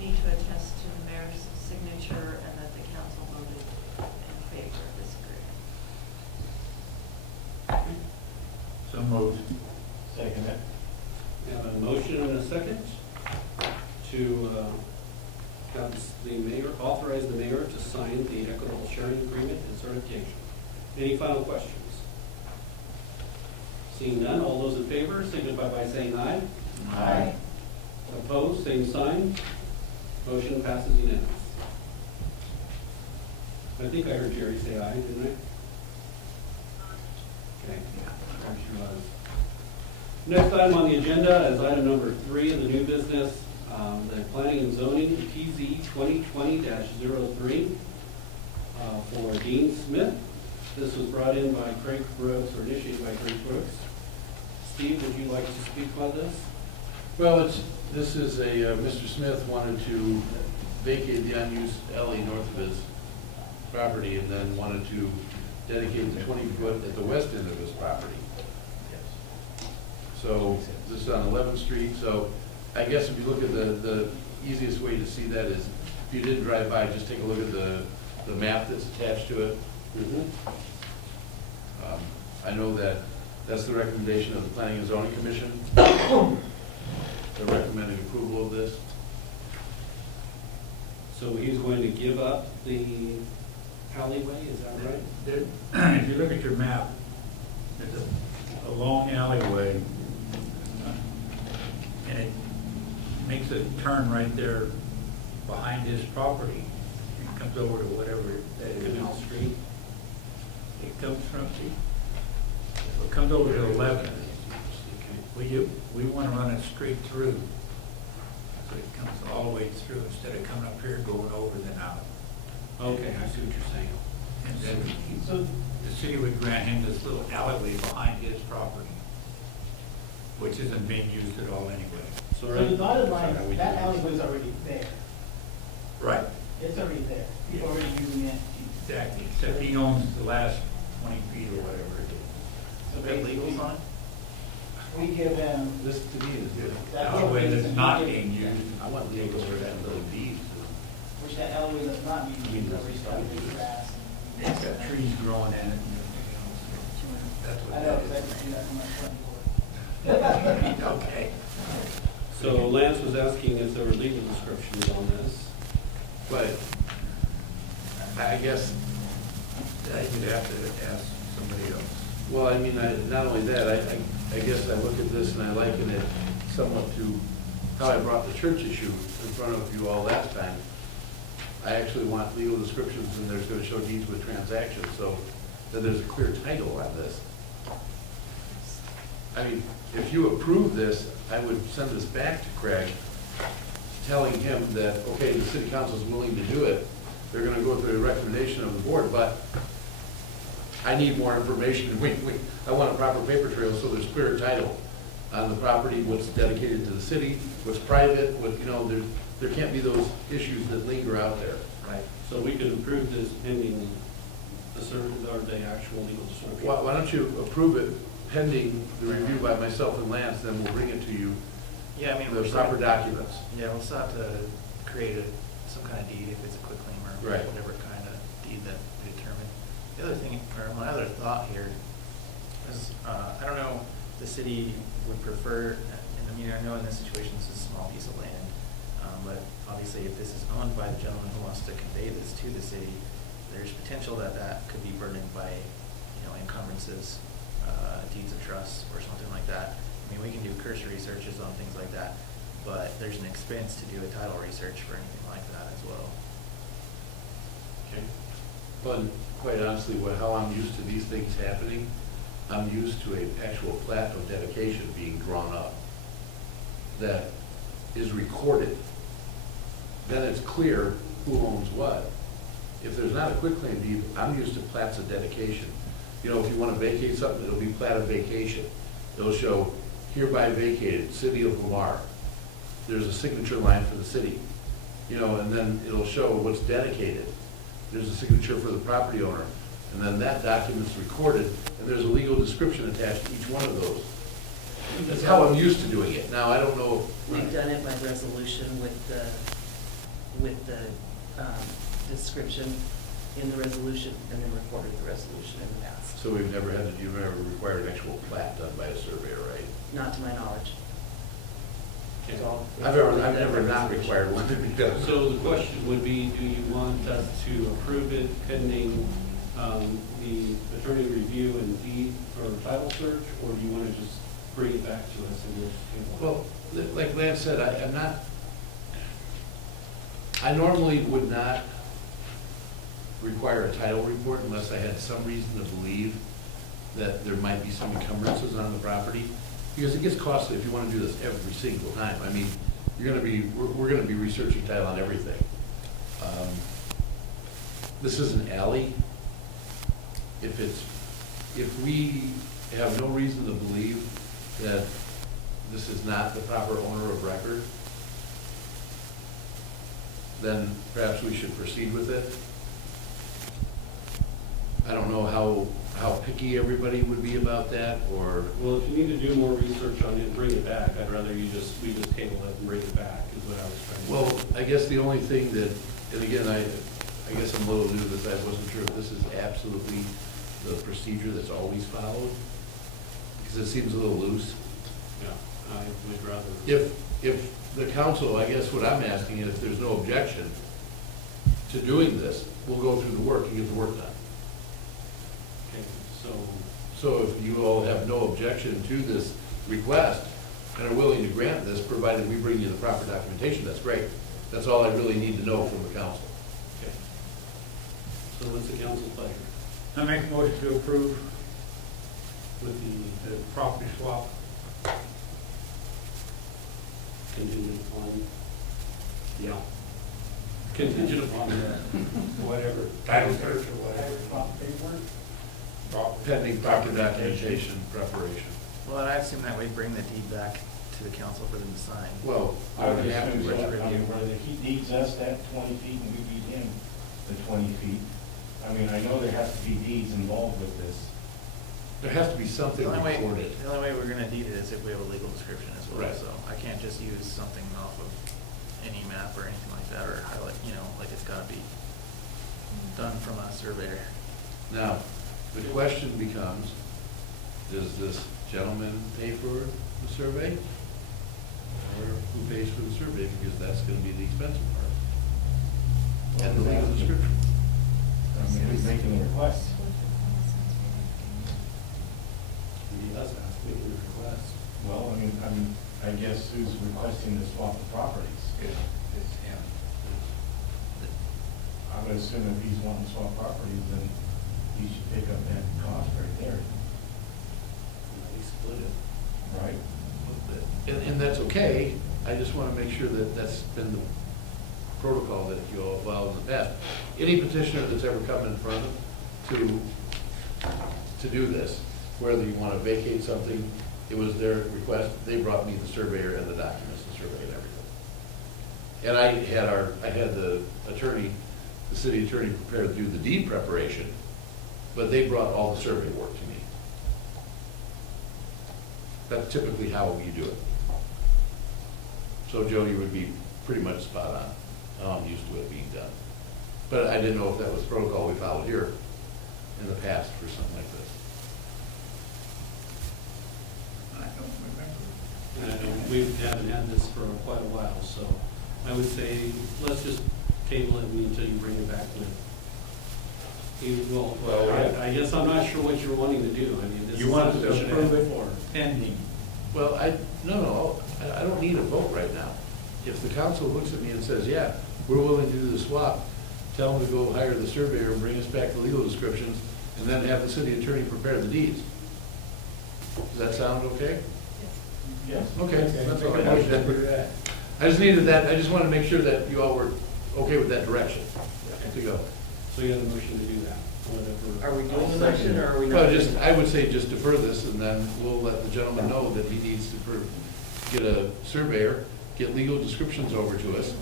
me to attest to the mayor's signature and that the council voted in favor of this agreement. So moved. Second it. We have a motion and a second to have the mayor, authorize the mayor to sign the equitable sharing agreement and certification. Any final questions? Seeing none, all those in favor signify by saying aye. Aye. Opposed, same sign. Motion passes unanimous. I think I heard Jerry say aye, didn't I? Okay. There she was. Next item on the agenda is item number 3 of the new business, the planning and zoning PZ 2020-03 for Dean Smith. This was brought in by Craig Brooks, or initiated by Craig Brooks. Steve, would you like to speak about this? Well, this is Mr. Smith wanted to vacate the unused alley north of his property and then wanted to dedicate the 20-foot at the west end of his property. So this is on 11th Street, so I guess if you look at the easiest way to see that is, if you didn't drive by, just take a look at the map that's attached to it. I know that that's the recommendation of the Planning and Zoning Commission. They're recommending approval of this. So he's going to give up the alleyway, is that right? If you look at your map, it's a long alleyway, and it makes a turn right there behind his property. It comes over to whatever that is. Canal Street. It comes from, it comes over to 11th. We want to run it straight through. So it comes all the way through instead of coming up here, going over, then out. Okay, I see what you're saying. And then the city would grant him this little alleyway behind his property, which isn't being used at all anyway. So the dotted line, that alleyway's already there. Right. It's already there. People are already using it. Exactly, except he owns the last 20 feet or whatever it is. So basically, we give them. This to me is good. that Alleyway little that's piece not and being used. I want legals for that little deed. Which that alleyway that's not being used, where we start with grass. It's got trees growing in it and everything else. That's what I know, that because I is. can see that from my front door. Okay. So Lance was asking if there were legal descriptions on this. But I guess, You'd have to ask somebody else. well, I mean, not only that, I guess I look at this and I liken it somewhat to how I brought the church issue in front of you all last time. I actually want legal descriptions and there's going to show deeds with transactions, so that there's a clear title on this. I mean, if you approve this, I would send this back to Craig, telling him that, okay, the city council is willing to do it. They're going to go with the recommendation of the board, but I need more information. I want a proper paper trail so there's clear title on the property, what's dedicated to the city, what's private, what, there can't be those issues that linger out there. Right. So we could approve this pending the actual legal description. Why don't you approve it pending the review by myself and Lance, then we'll bring it to you, Yeah, I mean, the proper documents. Yeah, we'll still have to create some kind of deed if it's a quitclaim or Right. whatever kind of deed that we determine. The other thing, or my other thought here is, I don't know if the city would prefer, and I mean, I know in this situation, this is a small piece of land, but obviously if this is owned by the gentleman who wants to convey this to the city, there's potential that that could be burdened by, encumbrances, deeds of trust or something like that. I mean, we can do cursory searches on things like that, but there's an expense to do a title research for anything like that as well. Okay. But quite honestly, how I'm used to these things happening, I'm used to an actual plat of dedication being drawn up that is recorded. Then it's clear who owns what. if there's not a quitclaim deed, I'm used to plats of dedication. You know, if you wanna vacate something, it'll be plat of vacation. It'll show hereby vacated, City of Lamar. There's a signature line for the city, you know, and then it'll show what's dedicated. There's a signature for the property owner, and then that document's recorded, and there's a legal description attached to each one of those. That's how I'm used to doing it. Now, I don't know. We've done it by resolution with the description in the resolution, and then recorded the resolution in the past. So you've never required an actual plat done by a surveyor, right? Not to my knowledge. Okay. So, I've never not required one to be done. So the question would be, do you want us to approve it pending the attorney review and deed or title search, or do you want to just bring it back to us and we'll? Well, like Lance said, I normally would not require a title report unless I had some reason to believe that there might be some encumbrances on the property. Because it gets costly if you want to do this every single time. I mean, we're gonna be researching title on everything. This is an alley. If we have no reason to believe that this is not the proper owner of record, then perhaps we should proceed with it. I don't know how picky everybody would be about that, or. Well, if you need to do more research on it and bring it back, I'd rather we just table it and bring it back, is what I was trying to. Well, I guess the only thing that, and again, I guess I'm a little new to this, I wasn't sure if this is absolutely the procedure that's always followed, because it seems a little loose. Yeah, I would rather. If the council, I guess what I'm asking is if there's no objection to doing this, we'll go through the work and get the work done. Okay, So if you all have no objection to this request and are willing to grant this, provided we bring you the proper documentation, that's great. That's all I really need to know from the council. okay. So what's the council's pleasure? I make a motion to approve With the property swap. the contingent upon? Yeah. Contingent upon that. Whatever, title search or whatever. Pending proper documentation preparation. Well, and I assume that we bring the deed back to the council for them to sign. Well, I would have assume to. so. I mean, whether he deeds us that 20 feet and we deed him the 20 feet. I mean, I know there has to be deeds involved with this. There has to be something The only recorded. way we're gonna deed it is if we have a legal description as well, Right. so I can't just use something off of any map or anything like that, or highlight, like it's gotta be done from a surveyor. Now, the question becomes, does this gentleman pay for the survey? Or who pays for the survey? Because that's gonna be the expensive part. And the legal description. I mean, he's making a request. He does ask me to request. Well, I guess who's requesting to swap the properties? It's him. I would assume if he's wanting to swap properties, then he should pick up that cost right there, He split it. right? And that's okay. I just wanna make sure that that's been the protocol that you all followed in the past. Any petitioner that's ever come in front of to do this, whether you wanna vacate something, it was their request, they brought me the surveyor and the documents, the survey and everything. And I had the attorney, the city attorney prepared to do the deed preparation, but they brought all the survey work to me. That's typically how you do it. So Joe, you would be pretty much spot on. I'm used to it being done. But I didn't know if that was protocol we followed here in the past for something like this. I don't remember. And I know we haven't had this for quite a while, so I would say, let's just table it until you bring it back with. I guess I'm not sure what you're wanting to do. I mean, this is You want something to we should approve have it before. pending. Well, I don't need a vote right now. If the council looks at me and says, yeah, we're willing to do the swap, tell them to go hire the surveyor and bring us back the legal descriptions, and then have the city attorney prepare the deeds. Does that sound okay? Yes. Okay, that's all I Make a motion to needed. do that. I just needed that, I just wanted to make sure that you all were okay with that direction to go. So you have a motion to do that, whatever. Are we doing a motion or are we not? Well, doing just, it? I would say just defer this, and then we'll let the gentleman know that he needs to get a surveyor, get legal descriptions over to us.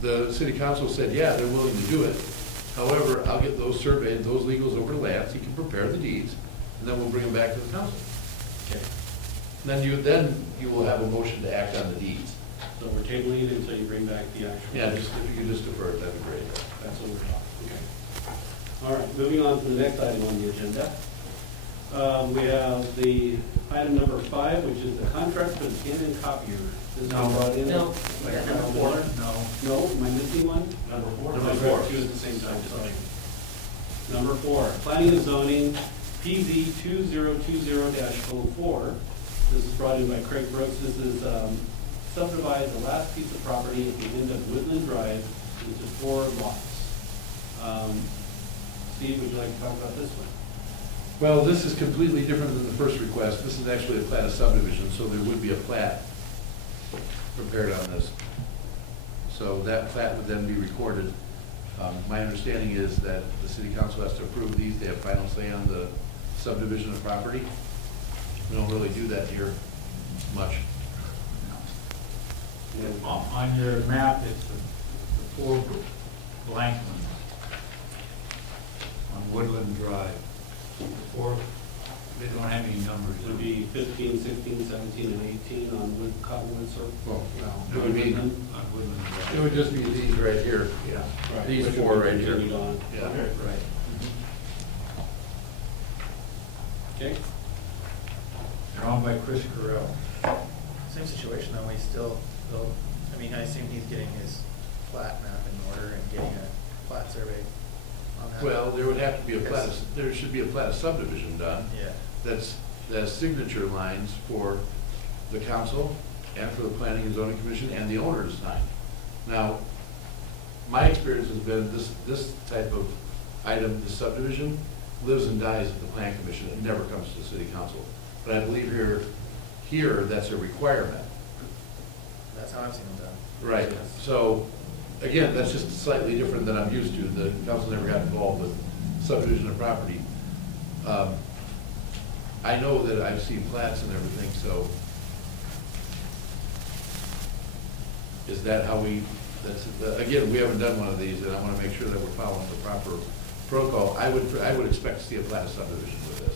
The city council said, yeah, they're willing to do it. However, I'll get those surveyed, those legals over to Lance, he can prepare the deeds, and then we'll bring them back to the council. Okay, Then you will have a motion to act on the deeds. so we're tabling it until you bring back the actual. Yeah, just, if you could just defer it, that'd be great. That's what we're talking, okay. All right, moving on to the next item on the agenda. We have the item number 5, which is the contract for the Canon copier. This was brought in No, by we got Kyle number Miller. 4. No, am I missing one? Number 4. Number 4, two at the same time, sorry. Number 4, planning and zoning, PZ 2020-04. This is brought in by Craig Brooks. This is subdivide the last piece of property at the end of Woodland Drive into 4 lots. Steve, would you like to talk about this one? Well, this is completely different than the first request. This is actually a plat of subdivision, so there would be a plat prepared on this. So that plat would then be recorded. My understanding is that the city council has to approve these. They have final say on the subdivision of property. We don't really do that here much. On your map, it's the 4 blank ones on Woodland Drive. The 4, they don't have any numbers. It would be 15, 16, 17, and 18 on Cottonwood Circle. Well, No, it would be, On Woodland Drive. it would just be these right here. Yeah. Right, These which 4 will be right here. continued on. Yeah. Right. Okay, They're owned by Chris Carell. Same situation though, we still, I mean, I assume he's getting his plat map in order and getting a plat survey on that. Well, there would have to be a plat, there should be a plat of subdivision done. Yeah. That's signature lines for the council and for the planning and zoning commission and the owner to sign. Now, my experience has been this type of item, the subdivision, lives and dies at the plan commission. It never comes to the city council. But I believe here, that's a requirement. That's how I've seen them done. Right, so, again, that's just slightly different than I'm used to. The council never got involved with subdivision of property. I know that I've seen plats and everything, so is that how again, we haven't done one of these, and I want to make sure that we're following the proper protocol. I would expect to see a plat of subdivision with this.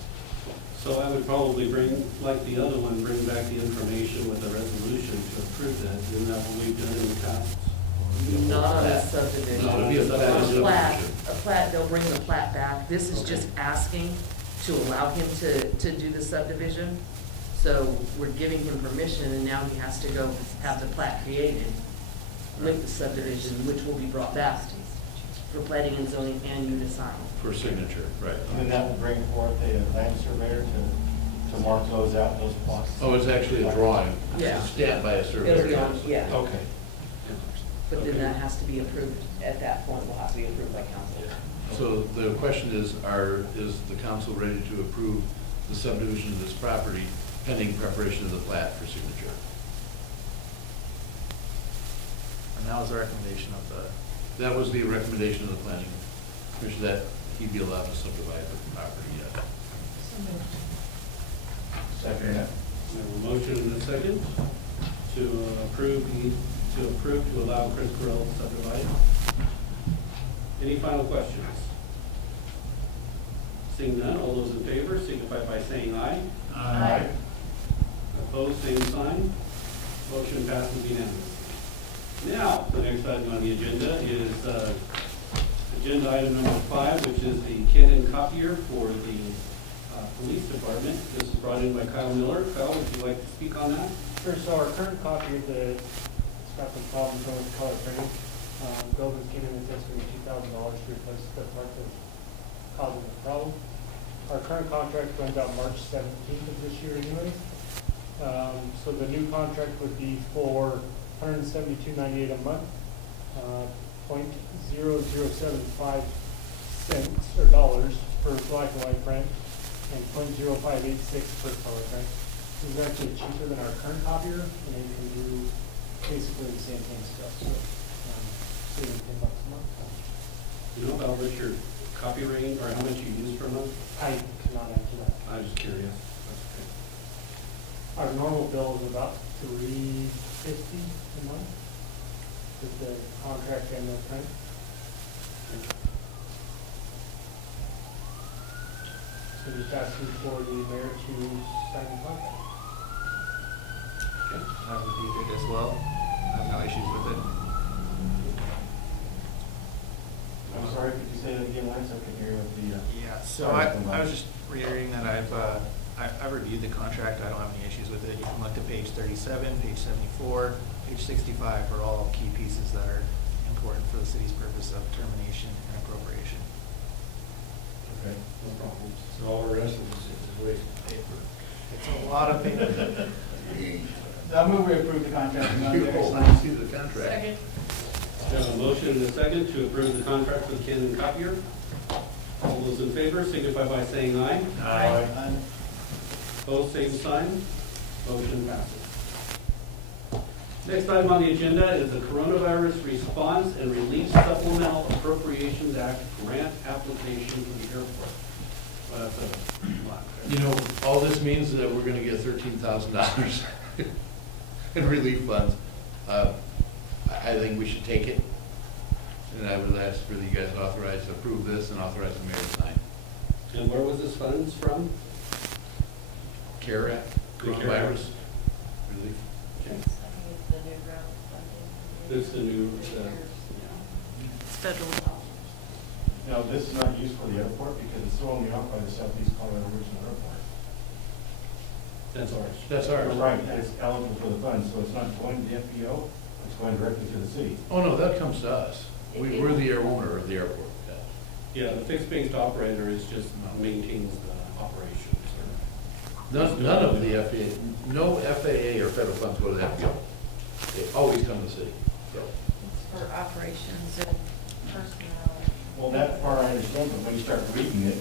so I would probably bring, like the other one, bring back the information with a resolution to approve that. Isn't that what we've done in the past? Not on a No, subdivision. it'd be a plat of A plat, subdivision. a plat, they'll bring the plat back. This is just Okay. asking to allow him to do the subdivision. So we're giving him permission and now he has to go have the plat created with the subdivision, which will be brought back for planning and zoning and you to sign. For signature, right. And then that will bring forth a land surveyor to mark those out, those plots. Oh, it's actually a drawing. Yeah. It's stamped by a surveyor. It'll be on, yeah. Okay. But then that has to be approved, at that point, will have to be approved by council. So the question is the council ready to approve the subdivision of this property pending preparation of the plat for signature? And that was the recommendation of the, That was the recommendation of the planning commission, that he be allowed to subdivide the property, yes. So moved. Second. We have a motion and a second to approve to allow Chris Carell to subdivide. Any final questions? Seeing none, all those in favor signify by saying aye. Aye. Opposed, same sign. Motion passes unanimously. Now, the next item on the agenda is agenda item number 5, which is the Canon copier for the police department. This is brought in by Kyle Miller. Kyle, would you like to speak on that? Sure, so our current copier, it's got some problems going with color printing. Goldman's came in and said it's going to be $2,000 to replace the part that's causing the problem. Our current contract runs out March 17th of this year anyways. So the new contract would be for $172.98 a month, 0.0075 cents or dollars per black and white print, and 0.0586 per color print. This is actually cheaper than our current copier, and it can do basically the same thing still, so saving $10 a month. You know about what your copy rating, or how much you use per month? I cannot answer that. I'm just curious. That's Our normal bill is about $350 a month with the contract and the print. So just asking for the mayor to sign the contract. I have reviewed it as well. I have no issues with it. I'm sorry, could you say that again, Lance? I can hear with the, Yeah, so I was just reiterating that I've reviewed the contract. I don't have any issues with it. You can look to page 37, page 74, page 65 for all key pieces that are important for the city's purpose of termination and appropriation. okay, no problem. So all the rest of this is a waste of paper. It's a lot of paper. I move we approve the contract. You all see the contract. Second. We have a motion and a second to approve the contract with Canon Copier. All those in favor signify by saying aye. Aye. Opposed, same sign. Motion passes. Next item on the agenda is the Coronavirus Response and Relief Supplemental Appropriations Act grant application for the airport. Well, that's a lot. You know, all this means is that we're gonna get $13,000 in relief funds. I think we should take it. And I would ask for you guys to authorize, approve this and authorize the mayor to sign. And where was this funds from? CARE Act, The CARE coronavirus relief. Okay. I think it's the new round funding. This is the new, It's federal. Now, this is not used for the airport because it's thrown me off by the Southeast Colorado Regional Airport. that's ours. That's ours. Right, it's eligible for the funds, so it's not going to the FBO, it's going directly to the city. Oh, no, that comes to us. We're the owner of the airport. Yeah, the fixed-based operator is just maintains the operations. None of the FAA, no FAA or federal funds go to the FBO. They always come to the city. So, It's for operations and personnel. Well, that part I understand, but when you start reading it,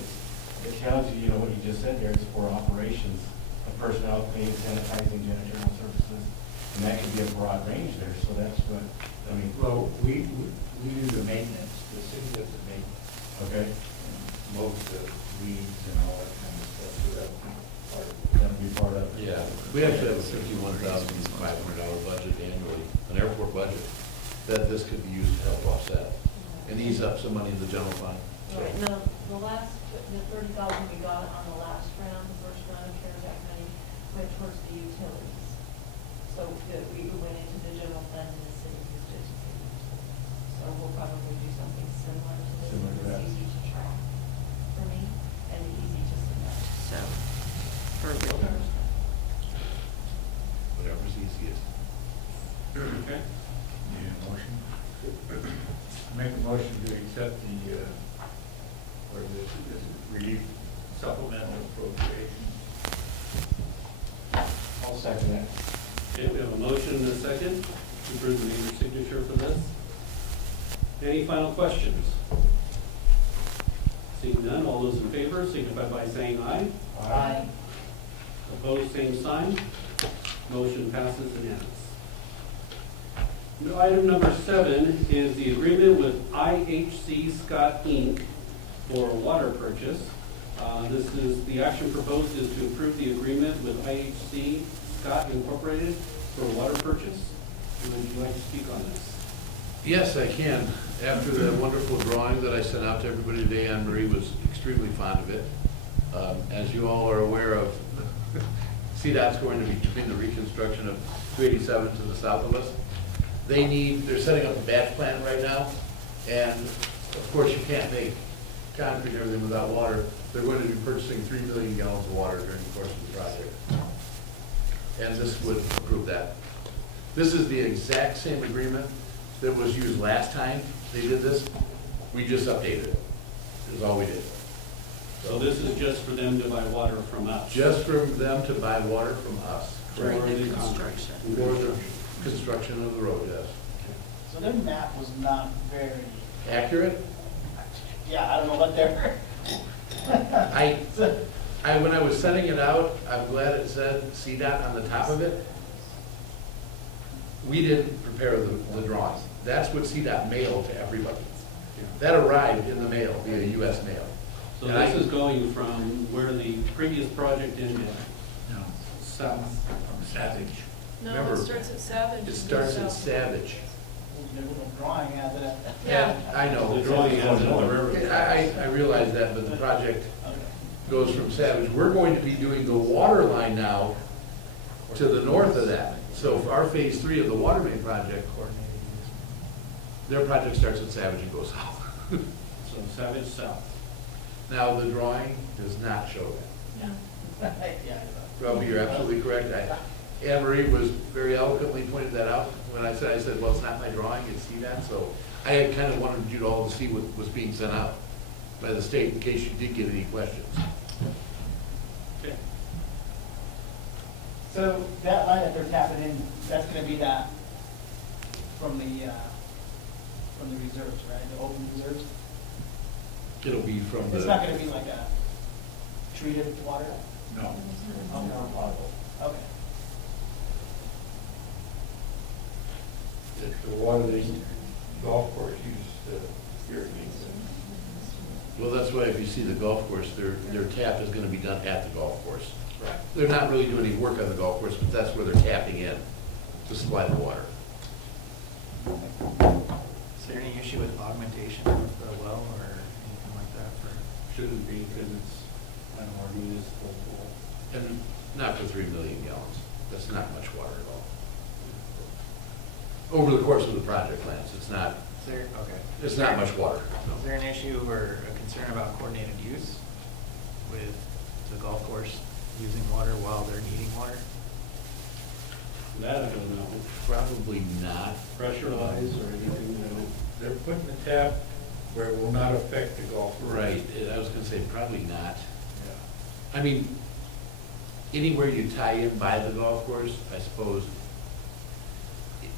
it tells you, you know, what you just said there, it's for operations of personnel, cleaning, sanitizing, janitorial services, and that could be a broad range there, so that's what, I mean. Well, we do the maintenance, the city does the maintenance, Okay, most of weeds and all that kind of stuff, so that'd be part of it. that'd be part of it. yeah, we actually have a $51,500 budget annually, an airport budget, that this could be used to help offset and ease up some money in the general fund. So, Right, no, the 30,000 we got on the last round, the first round of CARES Act money went towards the utilities. So that we went into the general fund and the city used it. So we'll probably do something similar to this. Similar to that. It's easy to track for me and easy to submit, so, for reimbursement. whatever's easiest. Okay. Need a motion? Make a motion to accept the, or this relief supplemental appropriation. I'll second that. Okay, we have a motion and a second to approve the mayor's signature for this. Any final questions? Seeing none, all those in favor signify by saying aye. Aye. Opposed, same sign. Motion passes unanimous. Item number 7 is the agreement with IHC Scott Inc. for water purchase. This is, the action proposed is to approve the agreement with IHC Scott Incorporated for water purchase. Would you like to speak on this? Yes, I can. After the wonderful drawing that I sent out to everybody today, Anne Marie was extremely fond of it. As you all are aware of, CDOT's going to be doing the reconstruction of 287 to the south of us. They're setting up a batch plant right now, and of course you can't make concrete and everything without water. They're going to be purchasing 3 million gallons of water during the course of the project. And this would approve that. This is the exact same agreement that was used last time they did this. We just updated it. Is all we did. So this is just for them to buy water from us? Just for them to buy water from us. During For the contract. construction. For the construction of the road, yes. So their map was not very, Accurate? yeah, I don't know what they're. When I was sending it out, I'm glad it said CDOT on the top of it. We didn't prepare the drawings. That's what CDOT mailed to everybody. That arrived in the mail, via US mail. So And I- this is going from where the previous project ended, No, south. from Savage. No, Remember, it starts at Savage. It starts in South. Savage. The little drawing has it. Yeah. I know. The drawing has it on the railroad. I realize that, but the project Okay. goes from Savage. We're going to be doing the water line now to the north of that. So for our phase 3 of the water main project, their project starts at Savage and goes south. So Savage South. Now, the drawing does not show that. Yeah. Robbie, you're absolutely correct. Anne Marie was very eloquently pointed that out when I said, well, it's not my drawing, it's CVAT. So I had kind of wanted you to all to see what was being sent out by the state in case you did get any questions. Okay. So that line that they're tapping in, that's gonna be that from the reserves, right, the open reserves? It'll be from It's the, not gonna be like a treated water? No. Okay. The water they, golf course uses to irrigate well, that's why if you see the golf course, their tap is gonna be done at the golf course. Right. They're not really doing any work on the golf course, but that's where they're tapping in to supply the water. Is there any issue with augmentation of the well or anything like that for? Shouldn't be, because it's kind of our municipal pool. And not for 3 million gallons. That's not much water at all. Over the course of the project, Lance, it's not much water. Is there an issue or a concern about coordinated use with the golf course using water while they're needing water? That I don't know. Probably not. Pressure wise or anything, I don't. They're putting the tap where it will not affect the golf course. Right, I was gonna say probably not. I mean, anywhere you tie in by the golf course, I suppose,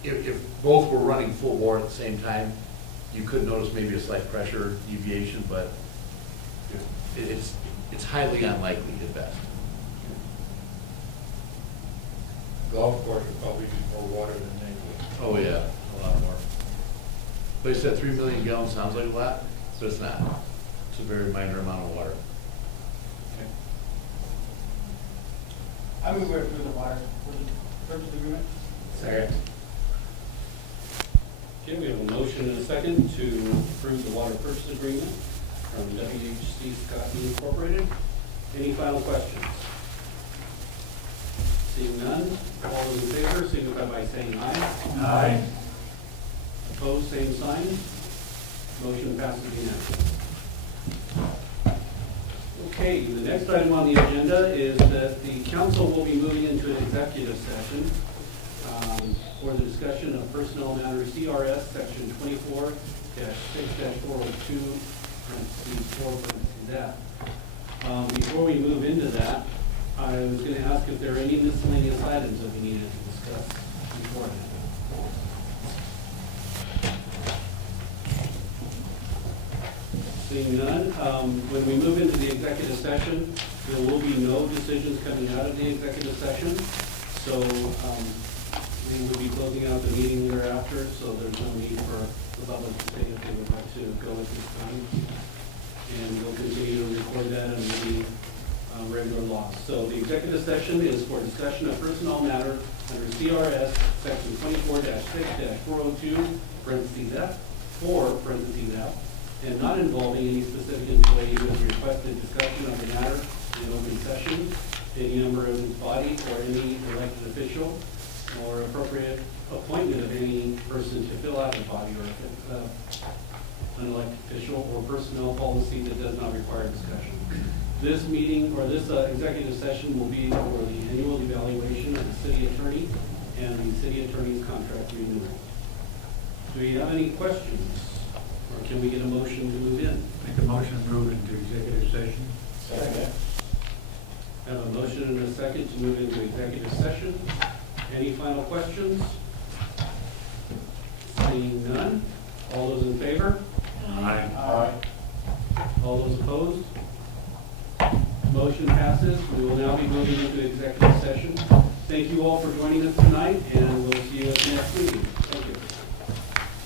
if both were running full bore at the same time, you could notice maybe a slight pressure deviation, but it's highly unlikely at best. Golf course will probably use more water than they will. Oh, yeah, a lot more. But you said 3 million gallons sounds like a lot, but it's not. It's a very minor amount of water. I move we approve the water for the purchase agreement. Second. Okay, we have a motion and a second to approve the water purchase agreement from WHC Scotty Incorporated. Any final questions? Seeing none, all those in favor signify by saying aye. Aye. Opposed, same sign. Motion passes unanimously. Okay, the next item on the agenda is that the council will be moving into an executive session for the discussion of personnel matters, CRS section 24-6-402, parentheses 4, parentheses F. Before we move into that, I was going to ask if there are any miscellaneous items that we needed to discuss beforehand. Seeing none, when we move into the executive session, there will be no decisions coming out of the executive session. So we will be closing out the meeting thereafter, so there's no need for the public to say if they would like to go at this time. And we'll continue to record that under the regular law. So the executive session is for discussion of personnel matter under CRS section 24-6-402, parentheses F, 4, parentheses F, and not involving any specific employee who has requested discussion of the matter in open session, any member of his body or any elected official, or appropriate appointment of any person to fill out a body or an elected official or personnel policy that does not require discussion. This meeting or this executive session will be for the annual evaluation of the city attorney and the city attorney's contract renewal. Do we have any questions? Or can we get a motion to move in? Make a motion to move into executive session. Second. I have a motion and a second to move into executive session. Any final questions? Seeing none, all those in favor? Aye. All those opposed? Motion passes. We will now be moving into executive session. Thank you all for joining us tonight.